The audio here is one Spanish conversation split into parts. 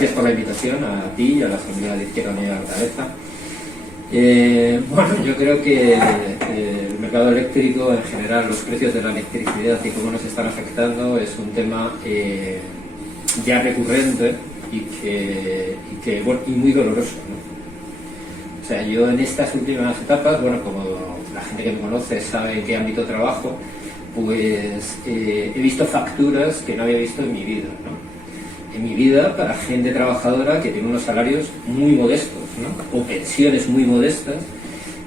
gracias por la invitación a ti y a la Asamblea de Izquierda Unida de Hortaleza. Bueno, yo creo que el mercado eléctrico, en general, los precios de la electricidad y cómo nos están afectando es un tema ya recurrente y muy doloroso, ¿no? O sea, yo en estas últimas etapas, bueno, como la gente que me conoce sabe en qué ámbito trabajo, pues he visto facturas que no había visto en mi vida, ¿no? En mi vida para gente trabajadora que tiene unos salarios muy modestos, ¿no? O pensiones muy modestas,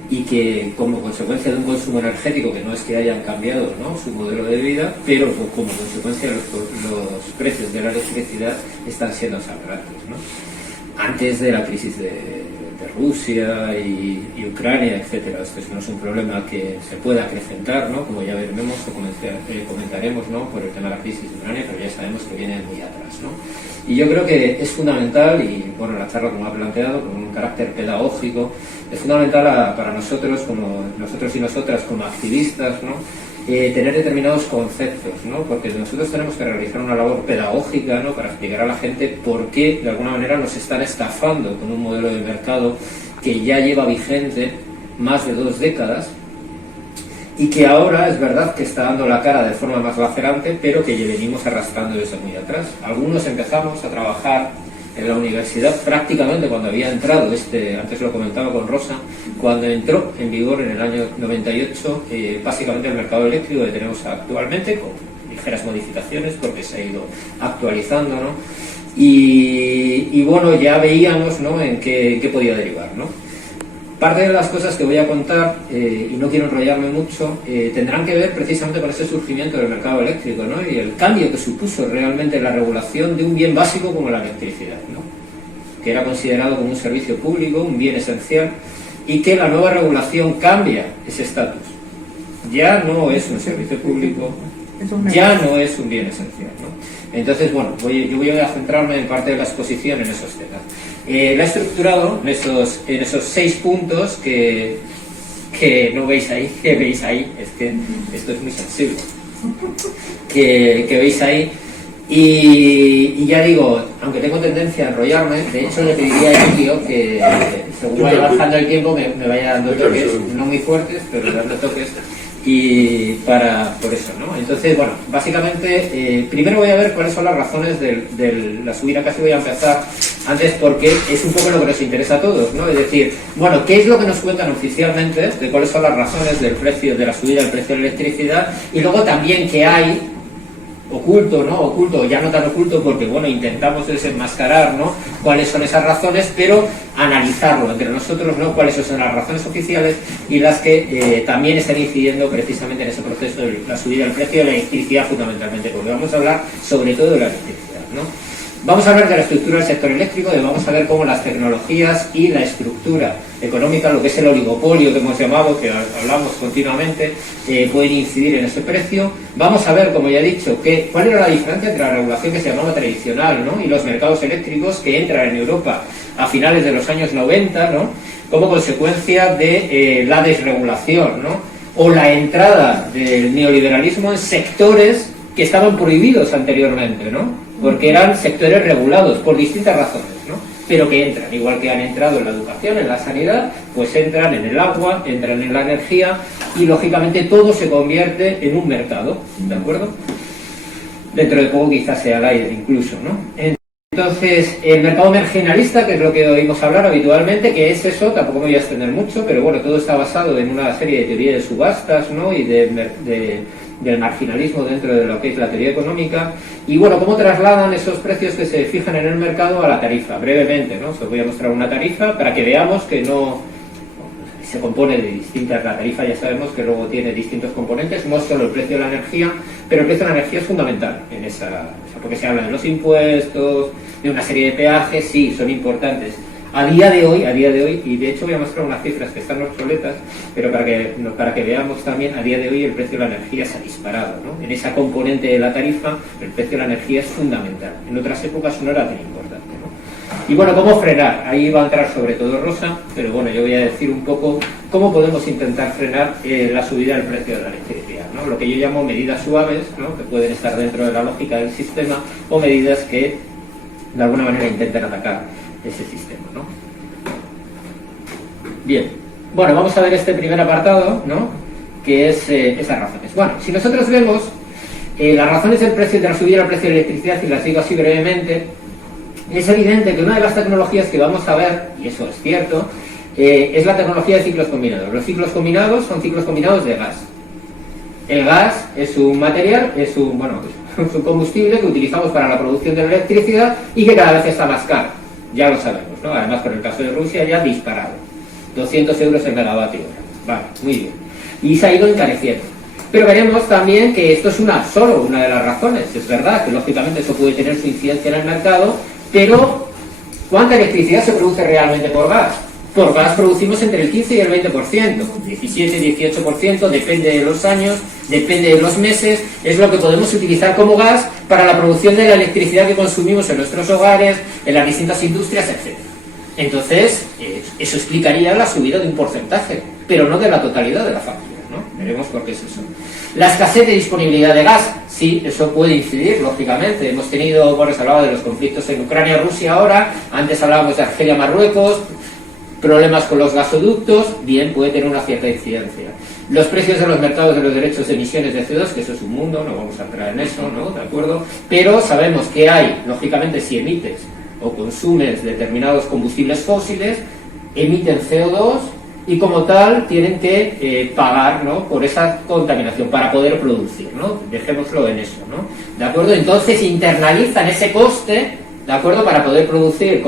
y que como consecuencia de un consumo energético que no es que hayan cambiado, ¿no?, su modelo de vida, pero como consecuencia los precios de la electricidad están siendo salvajes, ¿no? Antes de la crisis de Rusia y Ucrania, etcétera. Esto no es un problema que se pueda acrecentar, ¿no?, como ya veremos o comentaremos, ¿no?, por el tema de la crisis de Ucrania, pero ya sabemos que viene muy atrás, ¿no? Y yo creo que es fundamental, y bueno, la charla, como ha planteado, con un carácter pedagógico, es fundamental para nosotros, como nosotros y nosotras como activistas, ¿no?, tener determinados conceptos, ¿no?, porque nosotros tenemos que realizar una labor pedagógica, ¿no?, para explicar a la gente por qué de alguna manera nos están estafando con un modelo de mercado que ya lleva vigente más de 2 décadas y que ahora es verdad que está dando la cara de forma más lacerante, pero que ya venimos arrastrando desde muy atrás. Algunos empezamos a trabajar en la universidad prácticamente cuando había entrado antes lo comentaba con Rosa, cuando entró en vigor en el año 98 básicamente el mercado eléctrico que tenemos actualmente, con ligeras modificaciones porque se ha ido actualizando, ¿no? Y bueno, ya veíamos, ¿no?, en qué podía derivar, ¿no? Parte de las cosas que voy a contar, y no quiero enrollarme mucho, tendrán que ver precisamente con ese surgimiento del mercado eléctrico, ¿no?, y el cambio que supuso realmente la regulación de un bien básico como la electricidad, ¿no?, que era considerado como un servicio público, un bien esencial, y que la nueva regulación cambia ese estatus. Ya no es un servicio público, ya no es un bien esencial, ¿no? Entonces, bueno, yo voy a centrarme en parte de la exposición en esos temas. La he estructurado en esos 6 puntos que no veis ahí, que veis ahí, es que esto es muy sensible, que veis ahí, y ya digo, aunque tengo tendencia a enrollarme, de hecho le pediría a Emilio que según vaya bajando el tiempo me vaya dando toques, no muy fuertes, pero dando toques, y por eso, ¿no? Entonces, bueno, básicamente, primero voy a ver cuáles son las razones de la subida. Casi voy a empezar antes porque es un poco lo que nos interesa a todos, ¿no? Es decir, bueno, ¿qué es lo que nos cuentan oficialmente de cuáles son las razones del precio, de la subida del precio de la electricidad? Y luego también qué hay oculto, ¿no? Oculto, ya no tan oculto porque, bueno, intentamos desenmascarar, ¿no?, cuáles son esas razones, pero analizarlo entre nosotros, ¿no?, cuáles son las razones oficiales y las que también están incidiendo precisamente en ese proceso de la subida del precio de la electricidad fundamentalmente, porque vamos a hablar sobre todo de la electricidad, ¿no? Vamos a hablar de la estructura del sector eléctrico, vamos a ver cómo las tecnologías y la estructura económica, lo que es el oligopolio que hemos llamado, que hablamos continuamente, pueden incidir en ese precio. Vamos a ver, como ya he dicho, cuál era la diferencia entre la regulación que se llamaba tradicional, ¿no?, y los mercados eléctricos que entran en Europa a finales de los años 90, ¿no?, como consecuencia de la desregulación, ¿no?, o la entrada del neoliberalismo en sectores que estaban prohibidos anteriormente, ¿no?, porque eran sectores regulados por distintas razones, ¿no?, pero que entran, igual que han entrado en la educación, en la sanidad, pues entran en el agua, entran en la energía, y lógicamente todo se convierte en un mercado, ¿de acuerdo? Dentro de poco quizás sea el aire incluso, ¿no? Entonces, el mercado marginalista, que es lo que oímos hablar habitualmente, que es eso, tampoco me voy a extender mucho, pero bueno, todo está basado en una serie de teorías de subastas, ¿no?, y del marginalismo dentro de lo que es la teoría económica. Y bueno, ¿cómo trasladan esos precios que se fijan en el mercado a la tarifa? Brevemente, ¿no? Os voy a mostrar una tarifa para que veamos que no se compone de distintas. La tarifa ya sabemos que luego tiene distintos componentes, no solo el precio de la energía, pero el precio de la energía es fundamental en porque se habla de los impuestos, de una serie de peajes, sí, son importantes. A día de hoy, y de hecho voy a mostrar unas cifras que están obsoletas, pero para que veamos también, a día de hoy el precio de la energía se ha disparado, ¿no? En esa componente de la tarifa, el precio de la energía es fundamental. En otras épocas no era tan importante, ¿no? Y bueno, ¿cómo frenar? Ahí va a entrar sobre todo Rosa, pero bueno, yo voy a decir un poco cómo podemos intentar frenar la subida del precio de la electricidad, ¿no? Lo que yo llamo medidas suaves, ¿no?, que pueden estar dentro de la lógica del sistema, o medidas que de alguna manera intenten atacar ese sistema, ¿no? Bien, bueno, vamos a ver este primer apartado, ¿no? Que es esas razones. Bueno, si nosotros vemos las razones del precio, de la subida del precio de la electricidad, y las digo así brevemente, es evidente que una de las tecnologías que vamos a ver, y eso es cierto, es la tecnología de ciclos combinados. Los ciclos combinados son ciclos combinados de gas. El gas es un material, es un combustible que utilizamos para la producción de la electricidad y que cada vez está más caro. Ya lo sabemos, ¿no? Además, por el caso de Rusia ya disparado. 200 euros el megavatio hora. Vale, muy bien. Y se ha ido encareciendo. Pero veremos también que esto es solo una de las razones. Es verdad que lógicamente eso puede tener su incidencia en el mercado, pero ¿cuánta electricidad se produce realmente por gas? Por gas producimos entre el 15 y el 20%, 17, 18%, depende de los años, depende de los meses, es lo que podemos utilizar como gas para la producción de la electricidad que consumimos en nuestros hogares, en las distintas industrias, etc. Entonces, eso explicaría la subida de un porcentaje, pero no de la totalidad de la factura, ¿no? Veremos por qué es eso. La escasez de disponibilidad de gas, sí, eso puede incidir, lógicamente. Hemos tenido, bueno, se hablaba de los conflictos en Ucrania, Rusia ahora, antes hablábamos de Argelia, Marruecos, problemas con los gasoductos, bien, puede tener una cierta incidencia. Los precios de los mercados de los derechos de emisiones de CO2, que eso es un mundo, no vamos a entrar en eso, ¿no? ¿De acuerdo? Pero sabemos que hay, lógicamente, si emites o consumes determinados combustibles fósiles, emiten CO2 y como tal tienen que pagar, ¿no?, por esa contaminación para poder producir, ¿no? Dejémoslo en eso, ¿no? ¿De acuerdo? Entonces internalizan ese coste, ¿de acuerdo?, para poder producir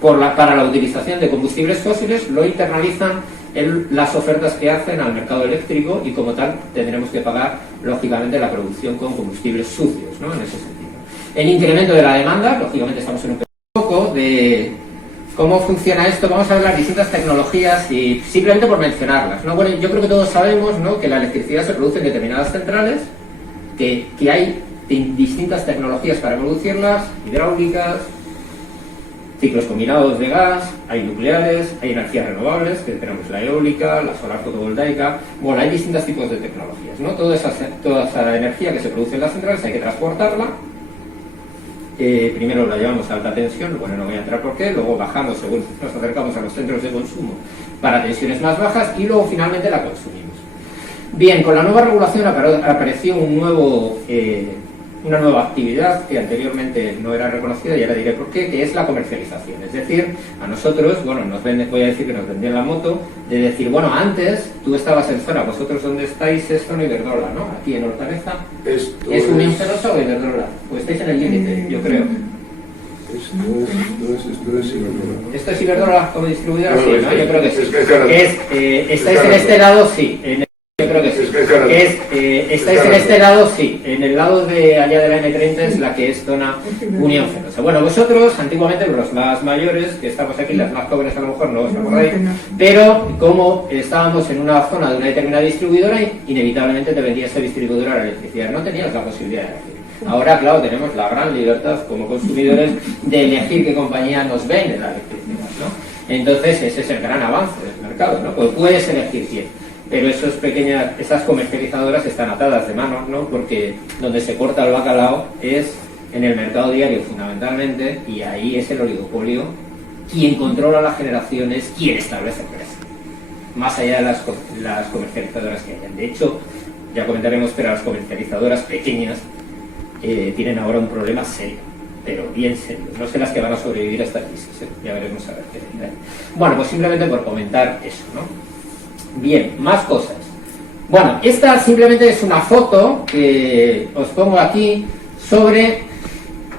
para la utilización de combustibles fósiles, lo internalizan en las ofertas que hacen al mercado eléctrico y como tal tendremos que pagar lógicamente la producción con combustibles sucios, ¿no?, en ese sentido. El incremento de la demanda, lógicamente estamos en un poco de cómo funciona esto. Vamos a ver las distintas tecnologías y simplemente por mencionarlas, ¿no? Bueno, yo creo que todos sabemos, ¿no?, que la electricidad se produce en determinadas centrales, que hay distintas tecnologías para producirlas, hidráulicas, ciclos combinados de gas, hay nucleares, hay energías renovables, que tenemos la eólica, la solar fotovoltaica. Bueno, hay distintos tipos de tecnologías, ¿no? Toda esa energía que se produce en las centrales hay que transportarla. Primero la llevamos a alta tensión, bueno, no voy a entrar por qué, luego bajamos según nos acercamos a los centros de consumo para tensiones más bajas y luego finalmente la consumimos. Bien, con la nueva regulación apareció una nueva actividad que anteriormente no era reconocida y ahora diré por qué, que es la comercialización. Es decir, a nosotros, bueno, voy a decir que nos vendían la moto, de decir, bueno, antes tú estabas en zona, vosotros donde estáis es zona Iberdrola, ¿no? Aquí en Hortaleza. ¿Es Unión Fenosa o Iberdrola? Pues estáis en el límite, yo creo. Esto es Iberdrola. ¿Esto es Iberdrola como distribuidora? No, sí, ¿no? Yo creo que sí. Estáis en Canadá. este lado, sí. Yo creo que sí. Estáis en este lado, sí. En el lado de allá de la M30 es la que es zona Unión Fenosa. Bueno, vosotros, antiguamente, los más mayores, que estamos aquí, las más jóvenes a lo mejor no os acordáis, pero como estábamos en una zona de una determinada distribuidora, inevitablemente te vendía esa distribuidora la electricidad. No tenías la posibilidad de elegir. Ahora, claro, tenemos la gran libertad como consumidores de elegir qué compañía nos vende la electricidad, ¿no? Entonces, ese es el gran avance del mercado, ¿no? Pues puedes elegir quién. Pero esas comercializadoras están atadas de manos, ¿no? Porque donde se corta el bacalao es en el mercado diario fundamentalmente, y ahí es el oligopolio. Quien controla la generación es quien establece el precio, más allá de las comercializadoras que hayan. De hecho, ya comentaremos, pero las comercializadoras pequeñas tienen ahora un problema serio, pero bien serio. No sé las que van a sobrevivir a esta crisis, ¿eh? Ya veremos a ver qué dicen. Bueno, pues simplemente por comentar eso, ¿no? Bien, más cosas. Bueno, esta simplemente es una foto que os pongo aquí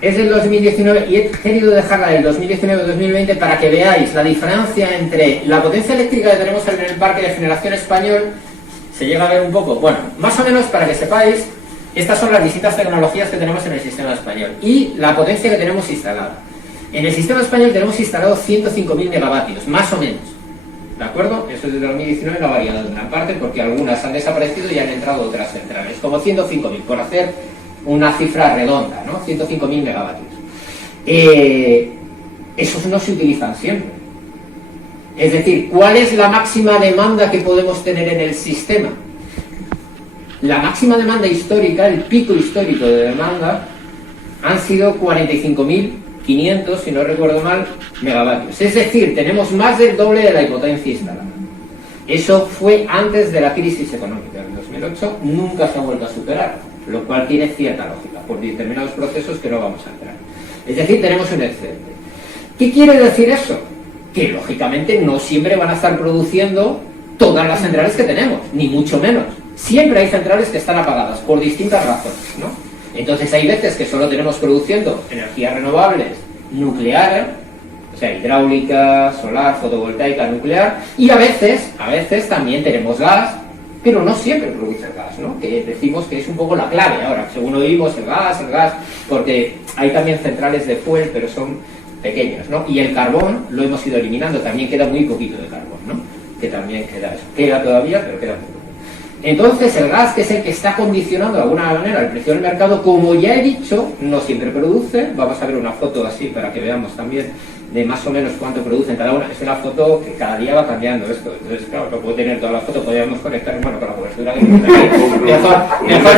es del 2019 y he querido dejarla del 2019-2020 para que veáis la diferencia entre la potencia eléctrica que tenemos en el parque de generación español. Se llega a ver un poco, bueno, más o menos para que sepáis, estas son las distintas tecnologías que tenemos en el sistema español y la potencia que tenemos instalada. En el sistema español tenemos instalado 105.000 megavatios, más o menos. ¿De acuerdo? Eso desde 2019 no ha variado en una parte porque algunas han desaparecido y han entrado otras centrales, como 105.000, por hacer una cifra redonda, ¿no? 105.000 megavatios. Esos no se utilizan siempre. Es decir, ¿cuál es la máxima demanda que podemos tener en el sistema? La máxima demanda histórica, el pico histórico de demanda, han sido 45.000 500, si no recuerdo mal, megavatios. Es decir, tenemos más del doble de la hipotencia instalada. Eso fue antes de la crisis económica del 2008, nunca se ha vuelto a superar, lo cual tiene cierta lógica, por determinados procesos que no vamos a entrar. Es decir, tenemos un excedente. ¿Qué quiere decir eso? Que lógicamente no siempre van a estar produciendo todas las centrales que tenemos, ni mucho menos. Siempre hay centrales que están apagadas, por distintas razones, ¿no? Entonces hay veces que solo tenemos produciendo energías renovables, nucleares, o sea, hidráulica, solar, fotovoltaica, nuclear, y a veces también tenemos gas, pero no siempre produce el gas, ¿no? Que decimos que es un poco la clave ahora, según oímos el gas, porque hay también centrales de fuel, pero son pequeños, ¿no? Y el carbón lo hemos ido eliminando, también queda muy poquito de carbón, ¿no? Que también queda todavía, pero queda muy poco. Entonces el gas, que es el que está condicionando de alguna manera el precio del mercado, como ya he dicho, no siempre produce. Vamos a ver una foto así para que veamos también de más o menos cuánto produce en cada una. Es una foto que cada día va cambiando esto. Entonces, claro, no puedo tener toda la foto, podríamos conectar, bueno, con la cobertura que tenemos aquí. Mejor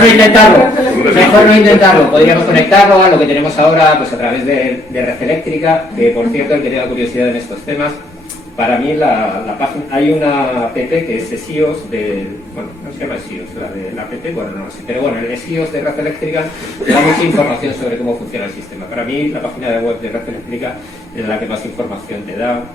no intentarlo. Podríamos conectarlo a lo que tenemos ahora, pues a través de Red Eléctrica, que por cierto, el que tenga curiosidad en estos temas, para mí la página, hay una app que es SIOS bueno, no se llama SIOS, la app, bueno, no lo sé, pero bueno, el SIOS de Red Eléctrica da mucha información sobre cómo funciona el sistema. Para mí la página web de Red Eléctrica es la que más información te da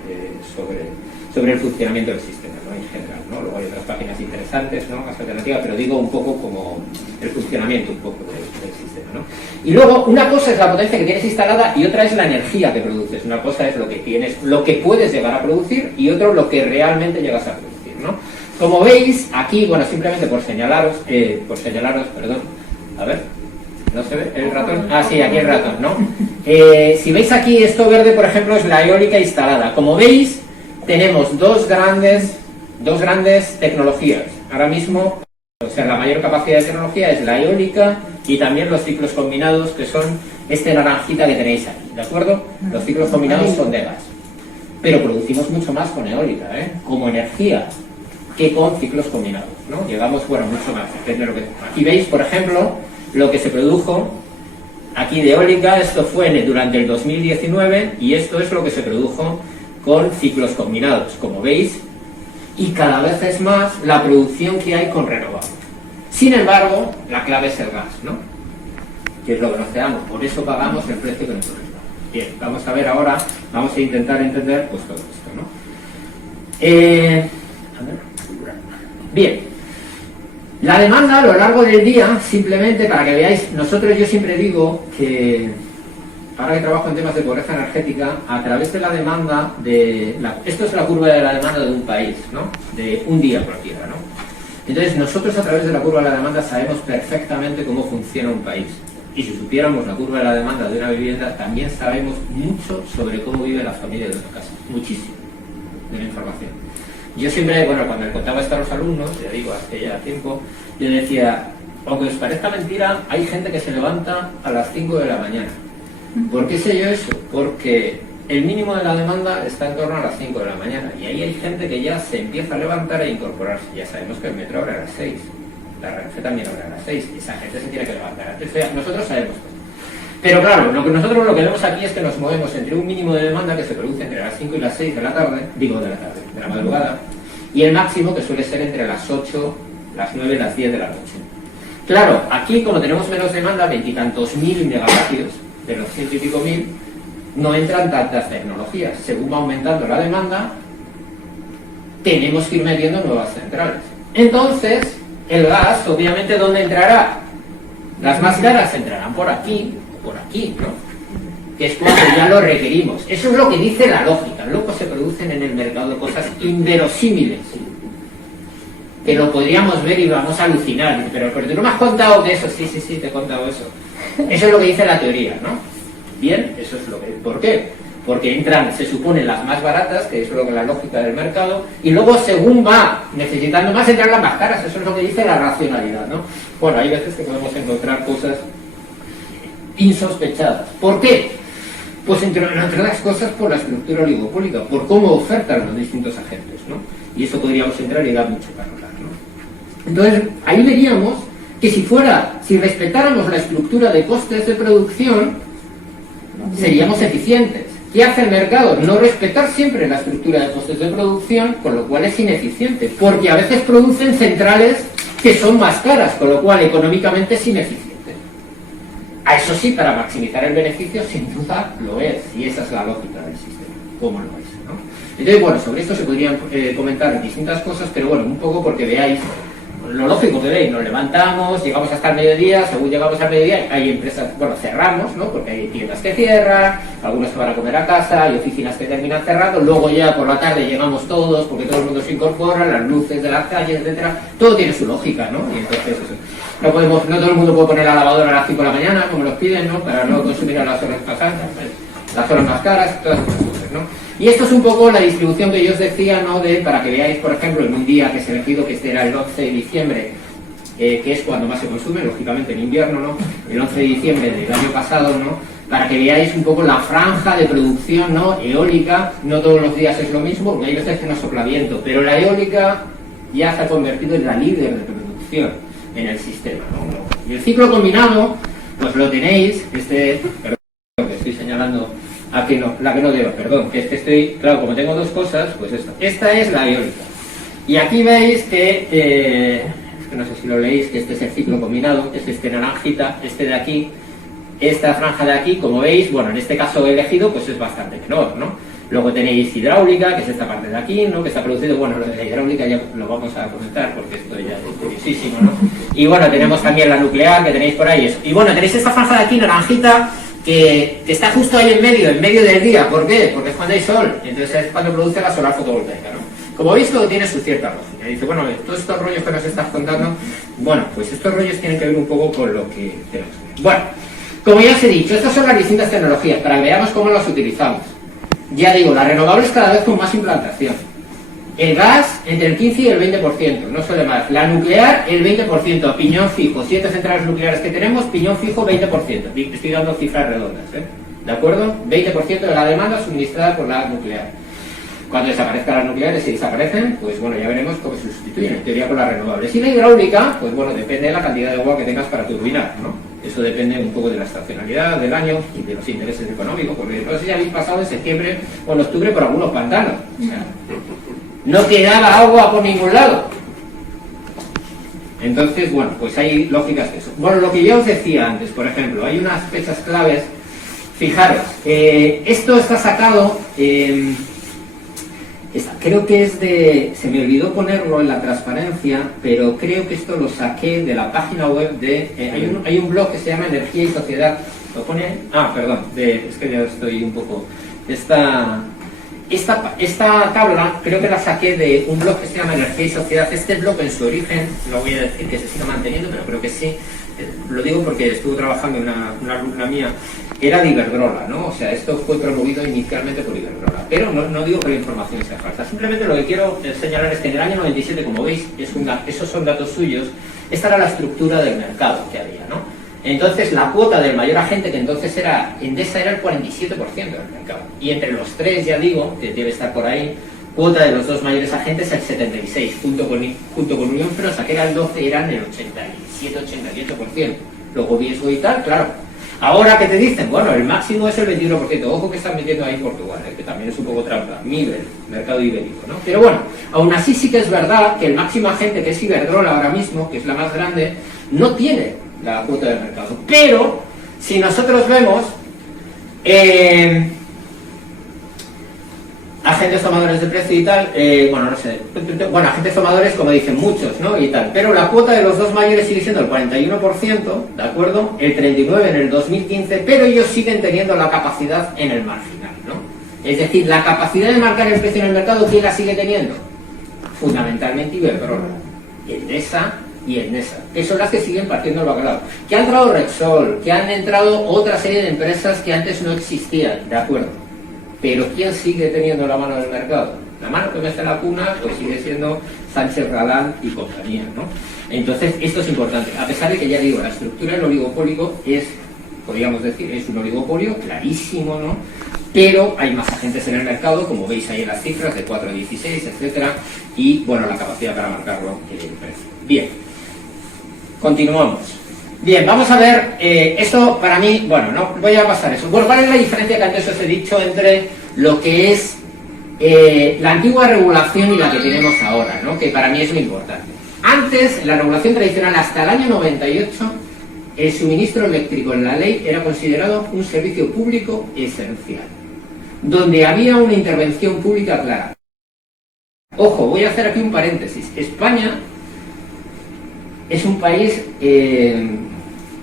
sobre el funcionamiento del sistema, ¿no? En general, ¿no? Luego hay otras páginas interesantes, ¿no? Más alternativas, pero digo un poco como el funcionamiento un poco del sistema, ¿no? Y luego, una cosa es la potencia que tienes instalada y otra es la energía que produces. Una cosa es lo que tienes, lo que puedes llegar a producir, y otro lo que realmente llegas a producir, ¿no? Como veis, aquí, bueno, simplemente por señalaros, perdón, a ver, ¿no se ve el ratón? Ah, sí, aquí el ratón, ¿no? Si veis aquí, esto verde, por ejemplo, es la eólica instalada. Como veis, tenemos dos grandes tecnologías. Ahora mismo, o sea, la mayor capacidad de tecnología es la eólica y también los ciclos combinados, que son este naranjita que tenéis aquí, ¿de acuerdo? Los ciclos combinados son de gas. Pero producimos mucho más con eólica, como energía, que con ciclos combinados, ¿no? Llegamos, bueno, mucho más. Aquí veis, por ejemplo, lo que se produjo aquí de eólica. Esto fue durante el 2019 y esto es lo que se produjo con ciclos combinados, como veis, y cada vez es más la producción que hay con renovables. Sin embargo, la clave es el gas, ¿no? Que es lo que nos quedamos, por eso pagamos el precio que nos corresponde. Bien, vamos a ver ahora, vamos a intentar entender pues todo esto, ¿no? Bien, la demanda a lo largo del día, simplemente para que veáis, yo siempre digo que, ahora que trabajo en temas de pobreza energética, a través de la demanda esto es la curva de la demanda de un país, ¿no? De un día cualquiera, ¿no? Entonces nosotros a través de la curva de la demanda sabemos perfectamente cómo funciona un país. Y si supiéramos la curva de la demanda de una vivienda, también sabemos mucho sobre cómo vive la familia de una casa. Muchísimo de la información. Yo siempre, bueno, cuando le contaba esto a los alumnos, ya digo, hace ya tiempo, yo decía, aunque os parezca mentira, hay gente que se levanta a las 5 de la mañana. ¿Por qué sé yo eso? Porque el mínimo de la demanda está en torno a las 5 de la mañana y ahí hay gente que ya se empieza a levantar e incorporarse. Ya sabemos que el metro abre a las 6, la Renfe también abre a las 6, y esa gente se tiene que levantar antes. Nosotros sabemos esto. Pero claro, nosotros lo que vemos aquí es que nos movemos entre un mínimo de demanda que se produce entre las 5 y las 6 de la tarde, de la madrugada, y el máximo que suele ser entre las 8, las 9 y las 10 de la noche. Claro, aquí como tenemos menos demanda, 20 y tantos mil megavatios, de los 100 y pico mil, no entran tantas tecnologías. Según va aumentando la demanda, tenemos que ir metiendo nuevas centrales. Entonces, el gas, obviamente, ¿dónde entrará? Las más caras entrarán por aquí, ¿no? Que es cuando ya lo requerimos. Eso es lo que dice la lógica. Luego se producen en el mercado cosas inverosímiles, que lo podríamos ver y vamos a alucinar. Pero tú no me has contado que eso. Sí, te he contado eso. Eso es lo que dice la teoría, ¿no? Bien, eso es lo que... ¿Por qué? Porque entran, se supone, las más baratas, que es lo que es la lógica del mercado, y luego según va necesitando más, entran las más caras. Eso es lo que dice la racionalidad, ¿no? Bueno, hay veces que podemos encontrar cosas insospechadas. ¿Por qué? Pues entre otras cosas por la estructura oligopólica, por cómo ofertan los distintos agentes, ¿no? Y eso podríamos entrar y dar mucho para hablar, ¿no? Entonces, ahí veríamos que si respetáramos la estructura de costes de producción, seríamos eficientes. ¿Qué hace el mercado? No respetar siempre la estructura de costes de producción, con lo cual es ineficiente, porque a veces producen centrales que son más caras, con lo cual económicamente es ineficiente. A eso sí, para maximizar el beneficio, sin duda lo es, y esa es la lógica del sistema, cómo lo es, ¿no? Entonces, bueno, sobre esto se podrían comentar distintas cosas, pero bueno, un poco porque veáis lo lógico que veis, nos levantamos, llegamos hasta el mediodía, según llegamos al mediodía hay empresas, bueno, cerramos, ¿no? Porque hay tiendas que cierran, algunos se van a comer a casa, hay oficinas que terminan cerrando, luego ya por la tarde llegamos todos, porque todo el mundo se incorpora, las luces de las calles, etcétera, todo tiene su lógica, ¿no? Y entonces eso, no todo el mundo puede poner la lavadora a las 5 de la mañana, como los piden, ¿no? Para no consumir a las horas pasadas, las horas más caras, todas estas cosas, ¿no? Y esto es un poco la distribución que yo os decía, ¿no? Para que veáis, por ejemplo, en un día que se ha elegido, que este era el 11 de diciembre, que es cuando más se consume, lógicamente en invierno, ¿no? El 11 de diciembre del año pasado, ¿no? Para que veáis un poco la franja de producción, ¿no? Eólica, no todos los días es lo mismo, porque hay veces que no sopla viento, pero la eólica ya se ha convertido en la líder de producción en el sistema, ¿no? Y el ciclo combinado, pues lo tenéis, perdón, que estoy señalando la que no debo, perdón, que es que estoy, claro, como tengo dos cosas, pues esta es la eólica. Y aquí veis que, es que no sé si lo leéis, que este es el ciclo combinado, es este naranjita, este de aquí, esta franja de aquí, como veis, bueno, en este caso elegido, pues es bastante menor, ¿no? Luego tenéis hidráulica, que es esta parte de aquí, ¿no? Que está producido, bueno, lo de la hidráulica ya lo vamos a comentar, porque esto ya es curiosísimo, ¿no? Y bueno, tenemos también la nuclear, que tenéis por ahí, eso. Y bueno, tenéis esta franja de aquí, naranjita, que está justo ahí en medio del día. ¿Por qué? Porque es cuando hay sol, entonces es cuando produce la solar fotovoltaica, ¿no? Como veis, todo tiene su cierta lógica. Y dice, bueno, todos estos rollos que nos estás contando, bueno, pues estos rollos tienen que ver un poco con lo que tenemos. Bueno, como ya os he dicho, estas son las distintas tecnologías, para que veamos cómo las utilizamos. Ya digo, las renovables cada vez con más implantación. El gas entre el 15 y el 20%, no suele más. La nuclear, el 20%, piñón fijo. 7 centrales nucleares que tenemos, piñón fijo, 20%. Estoy dando cifras redondas, ¿eh? ¿De acuerdo? 20% de la demanda suministrada por la nuclear. Cuando desaparezcan las nucleares, si desaparecen, pues bueno, ya veremos cómo se sustituyen, en teoría por las renovables. Y la hidráulica, pues bueno, depende de la cantidad de agua que tengas para turbinar, ¿no? Eso depende un poco de la estacionalidad del año y de los intereses económicos, porque no sé si habéis pasado en septiembre o en octubre por algunos pantanos. O sea, no quedaba agua por ningún lado. Entonces, bueno, pues hay lógicas de eso. Bueno, lo que yo os decía antes, por ejemplo, hay unas fechas claves. Fijaros, esto está sacado, creo que es se me olvidó ponerlo en la transparencia, pero creo que esto lo saqué de la página web hay un blog que se llama Energía y Sociedad. ¿Lo pone ahí? Ah, perdón, es que ya estoy un poco... Esta tabla creo que la saqué de un blog que se llama Energía y Sociedad. Este blog en su origen, no voy a decir que se siga manteniendo, pero creo que sí. Lo digo porque estuve trabajando en una alumna mía, era de Iberdrola, ¿no? O sea, esto fue promovido inicialmente por Iberdrola. Pero no digo que la información sea falsa. Simplemente lo que quiero señalar es que en el año 97, como veis, esos son datos suyos, esta era la estructura del mercado que había, ¿no? Entonces, la cuota del mayor agente, que entonces era Endesa, era el 47% del mercado. Y entre los tres, ya digo, que debe estar por ahí, cuota de los dos mayores agentes el 76%, junto con Unión Fenosa, que era el 12%, eran el 87-88%. Luego Viesgo y tal, claro. Ahora, ¿qué te dicen? Bueno, el máximo es el 21%. Ojo que están metiendo ahí Portugal, que también es un poco trampa. Mivel, mercado ibérico, ¿no? Pero bueno, aún así sí que es verdad que el máximo agente, que es Iberdrola ahora mismo, que es la más grande, no tiene la cuota del mercado. Pero, si nosotros vemos agentes tomadores de precio y tal, bueno, no sé, bueno, agentes tomadores como dicen muchos, ¿no? Y tal, pero la cuota de los dos mayores sigue siendo el 41%, ¿de acuerdo? El 39% en el 2015, pero ellos siguen teniendo la capacidad en el marginal, ¿no? Es decir, la capacidad de marcar el precio en el mercado, ¿quién la sigue teniendo? Fundamentalmente Iberdrola, Endesa y Endesa, que son las que siguen partiendo el bacalao. Que ha entrado Repsol, que han entrado otra serie de empresas que antes no existían, ¿de acuerdo? Pero ¿quién sigue teniendo la mano del mercado? La mano que mete la cuna, pues sigue siendo Sánchez Galán y compañía, ¿no? Entonces, esto es importante. A pesar de que, ya digo, la estructura del oligopólico es, podríamos decir, es un oligopolio clarísimo, ¿no? Pero hay más agentes en el mercado, como veis ahí en las cifras, de 4 a 16, etcétera, y, bueno, la capacidad para marcarlo el precio. Bien. Continuamos. Bien, vamos a ver, esto para mí, bueno, no voy a pasar eso. Bueno, ¿cuál es la diferencia que antes os he dicho entre lo que es la antigua regulación y la que tenemos ahora, ¿no? Que para mí es lo importante. Antes, en la regulación tradicional, hasta el año 98, el suministro eléctrico en la ley era considerado un servicio público esencial, donde había una intervención pública clara. Ojo, voy a hacer aquí un paréntesis. España es un país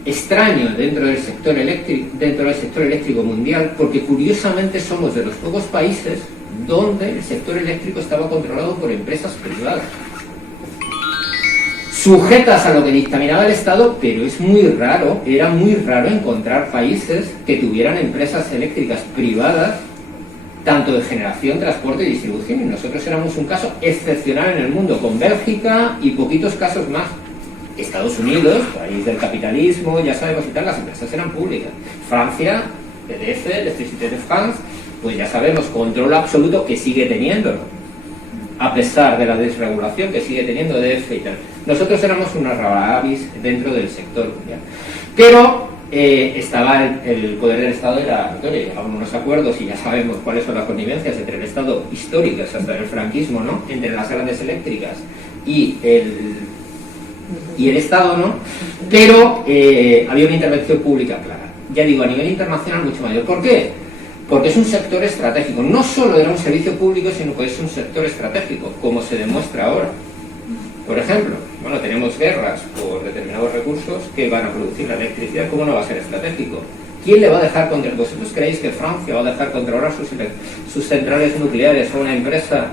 extraño dentro del sector eléctrico mundial, porque curiosamente somos de los pocos países donde el sector eléctrico estaba controlado por empresas privadas, sujetas a lo que dictaminaba el Estado, pero es muy raro, era muy raro encontrar países que tuvieran empresas eléctricas privadas, tanto de generación, transporte y distribución, y nosotros éramos un caso excepcional en el mundo, con Bélgica y poquitos casos más. Estados Unidos, país del capitalismo, ya sabemos y tal, las empresas eran públicas. Francia, EDF, Electricité de France, pues ya sabemos, control absoluto que sigue teniendo, a pesar de la desregulación que sigue teniendo EDF y tal. Nosotros éramos unos rabavis dentro del sector mundial. Pero estaba el poder del Estado era notorio, llegaban unos acuerdos y ya sabemos cuáles son las connivencias entre el Estado históricas hasta el franquismo, ¿no? Entre las grandes eléctricas y el Estado, ¿no? Pero había una intervención pública clara. Ya digo, a nivel internacional mucho mayor. ¿Por qué? Porque es un sector estratégico. No solo era un servicio público, sino que es un sector estratégico, como se demuestra ahora. Por ejemplo, bueno, tenemos guerras por determinados recursos que van a producir la electricidad. ¿Cómo no va a ser estratégico? ¿Quién le va a dejar controlar? ¿Vosotros creéis que Francia va a dejar controlar sus centrales nucleares a una empresa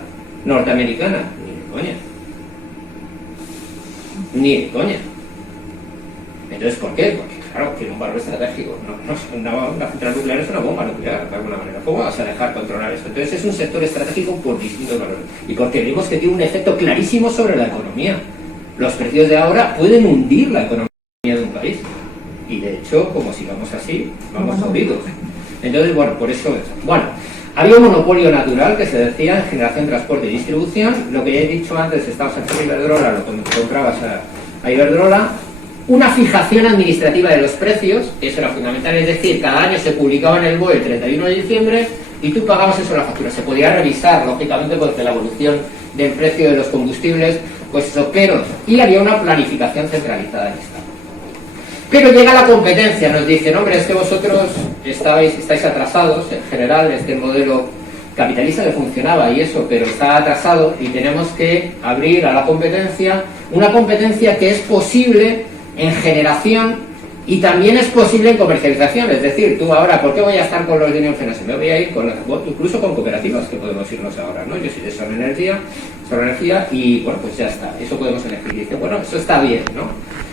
norteamericana? Ni de coña. Ni de coña. Entonces, ¿por qué? Porque, claro, tiene un valor estratégico. Una central nuclear es una bomba nuclear, de alguna manera. ¿Cómo vas a dejar controlar esto? Entonces, es un sector estratégico por distintos valores. Y porque vimos que tiene un efecto clarísimo sobre la economía. Los precios de ahora pueden hundir la economía de un país. Y, de hecho, como sigamos así, vamos hundidos. Entonces, bueno, por eso es. Bueno, había un monopolio natural que se decía en generación, transporte y distribución. Lo que ya he dicho antes, estabas en Iberdrola, lo comprabas a Iberdrola. Una fijación administrativa de los precios, que eso era fundamental, es decir, cada año se publicaba en el BOE el 31 de diciembre y tú pagabas eso en la factura. Se podía revisar, lógicamente, porque la evolución del precio de los combustibles, pues eso, pero, y había una planificación centralizada en esta. Pero llega la competencia, nos dicen, hombre, es que vosotros estáis atrasados, en general, este modelo capitalista que funcionaba y eso, pero está atrasado y tenemos que abrir a la competencia, una competencia que es posible en generación y también es posible en comercialización. Es decir, tú ahora, ¿por qué voy a estar con los de Fenasa? Me voy a ir incluso con cooperativas, que podemos irnos ahora, ¿no? Yo soy de Sol Energía y, bueno, pues ya está, eso podemos elegir. Y dice, bueno, eso está bien, ¿no?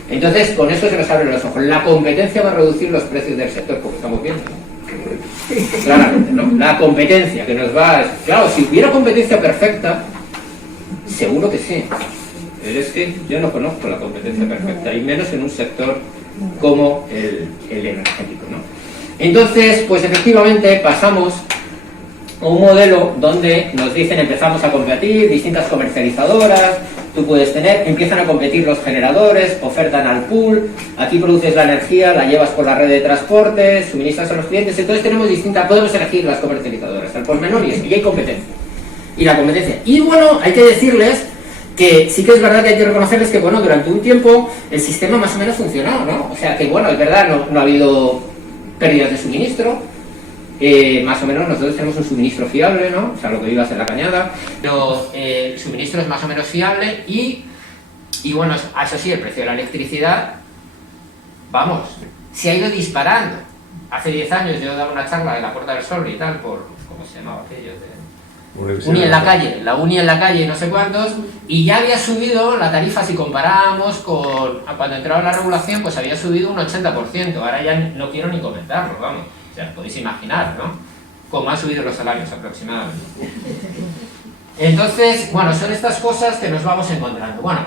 Entonces, con eso se nos abren los ojos. La competencia va a reducir los precios del sector, porque estamos viendo, ¿no? Claramente, ¿no? La competencia que nos va... Claro, si hubiera competencia perfecta, seguro que sí. Pero es que yo no conozco la competencia perfecta, y menos en un sector como el energético, ¿no? Entonces, pues efectivamente pasamos a un modelo donde nos dicen, empezamos a competir, distintas comercializadoras, tú puedes tener, empiezan a competir los generadores, ofertan al pool, aquí produces la energía, la llevas por la red de transporte, suministras a los clientes, entonces tenemos distintas, podemos elegir las comercializadoras, al por menor, y hay competencia. Y la competencia. Y bueno, hay que decirles que sí que es verdad que hay que reconocerles que, bueno, durante un tiempo el sistema más o menos funcionó, ¿no? O sea que, bueno, es verdad, no ha habido pérdidas de suministro, más o menos nosotros tenemos un suministro fiable, ¿no? O sea, lo que vivas en la cañada, pero el suministro es más o menos fiable y bueno, eso sí, el precio de la electricidad, vamos, se ha ido disparando. Hace 10 años yo daba una charla en la Puerta del Sol y tal, por, ¿cómo se llamaba aquello? Uni en la calle, no sé cuántos, y ya había subido la tarifa, si comparábamos con cuando entraba la regulación, pues había subido un 80%, ahora ya no quiero ni comentarlo, vamos, o sea, podéis imaginar, ¿no? Cómo han subido los salarios aproximadamente. Entonces, bueno, son estas cosas que nos vamos encontrando. Bueno,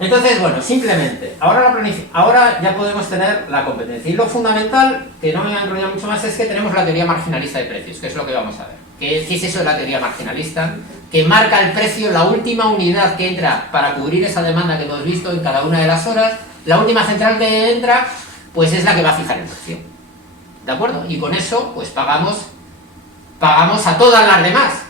entonces, bueno, simplemente, ahora ya podemos tener la competencia. Y lo fundamental, que no me voy a enrollar mucho más, es que tenemos la teoría marginalista de precios, que es lo que vamos a ver. ¿Qué es eso de la teoría marginalista? que marca el precio, la última unidad que entra para cubrir esa demanda que hemos visto en cada una de las horas, la última central que entra, pues es la que va a fijar el precio. ¿De acuerdo? Y con eso, pues pagamos a todas las demás.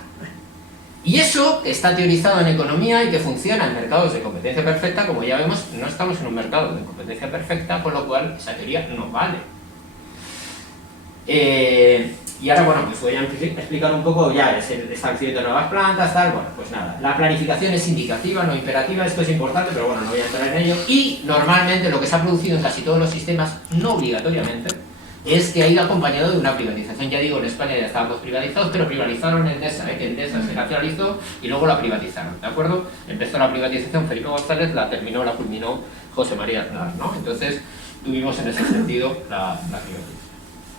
Y eso, que está teorizado en economía y que funciona en mercados de competencia perfecta, como ya vemos, no estamos en un mercado de competencia perfecta, con lo cual esa teoría no vale. Y ahora, bueno, pues voy a explicar un poco ya el establecimiento de nuevas plantas, tal, bueno, pues nada. La planificación es indicativa, no imperativa, esto es importante, pero bueno, no voy a entrar en ello. Y normalmente lo que se ha producido en casi todos los sistemas, no obligatoriamente, es que ha ido acompañado de una privatización. Ya digo, en España ya estábamos privatizados, pero privatizaron Endesa, que Endesa se nacionalizó y luego la privatizaron, ¿de acuerdo? Empezó la privatización Felipe González, la culminó José María Aznar, ¿no? Entonces tuvimos en ese sentido la privatización.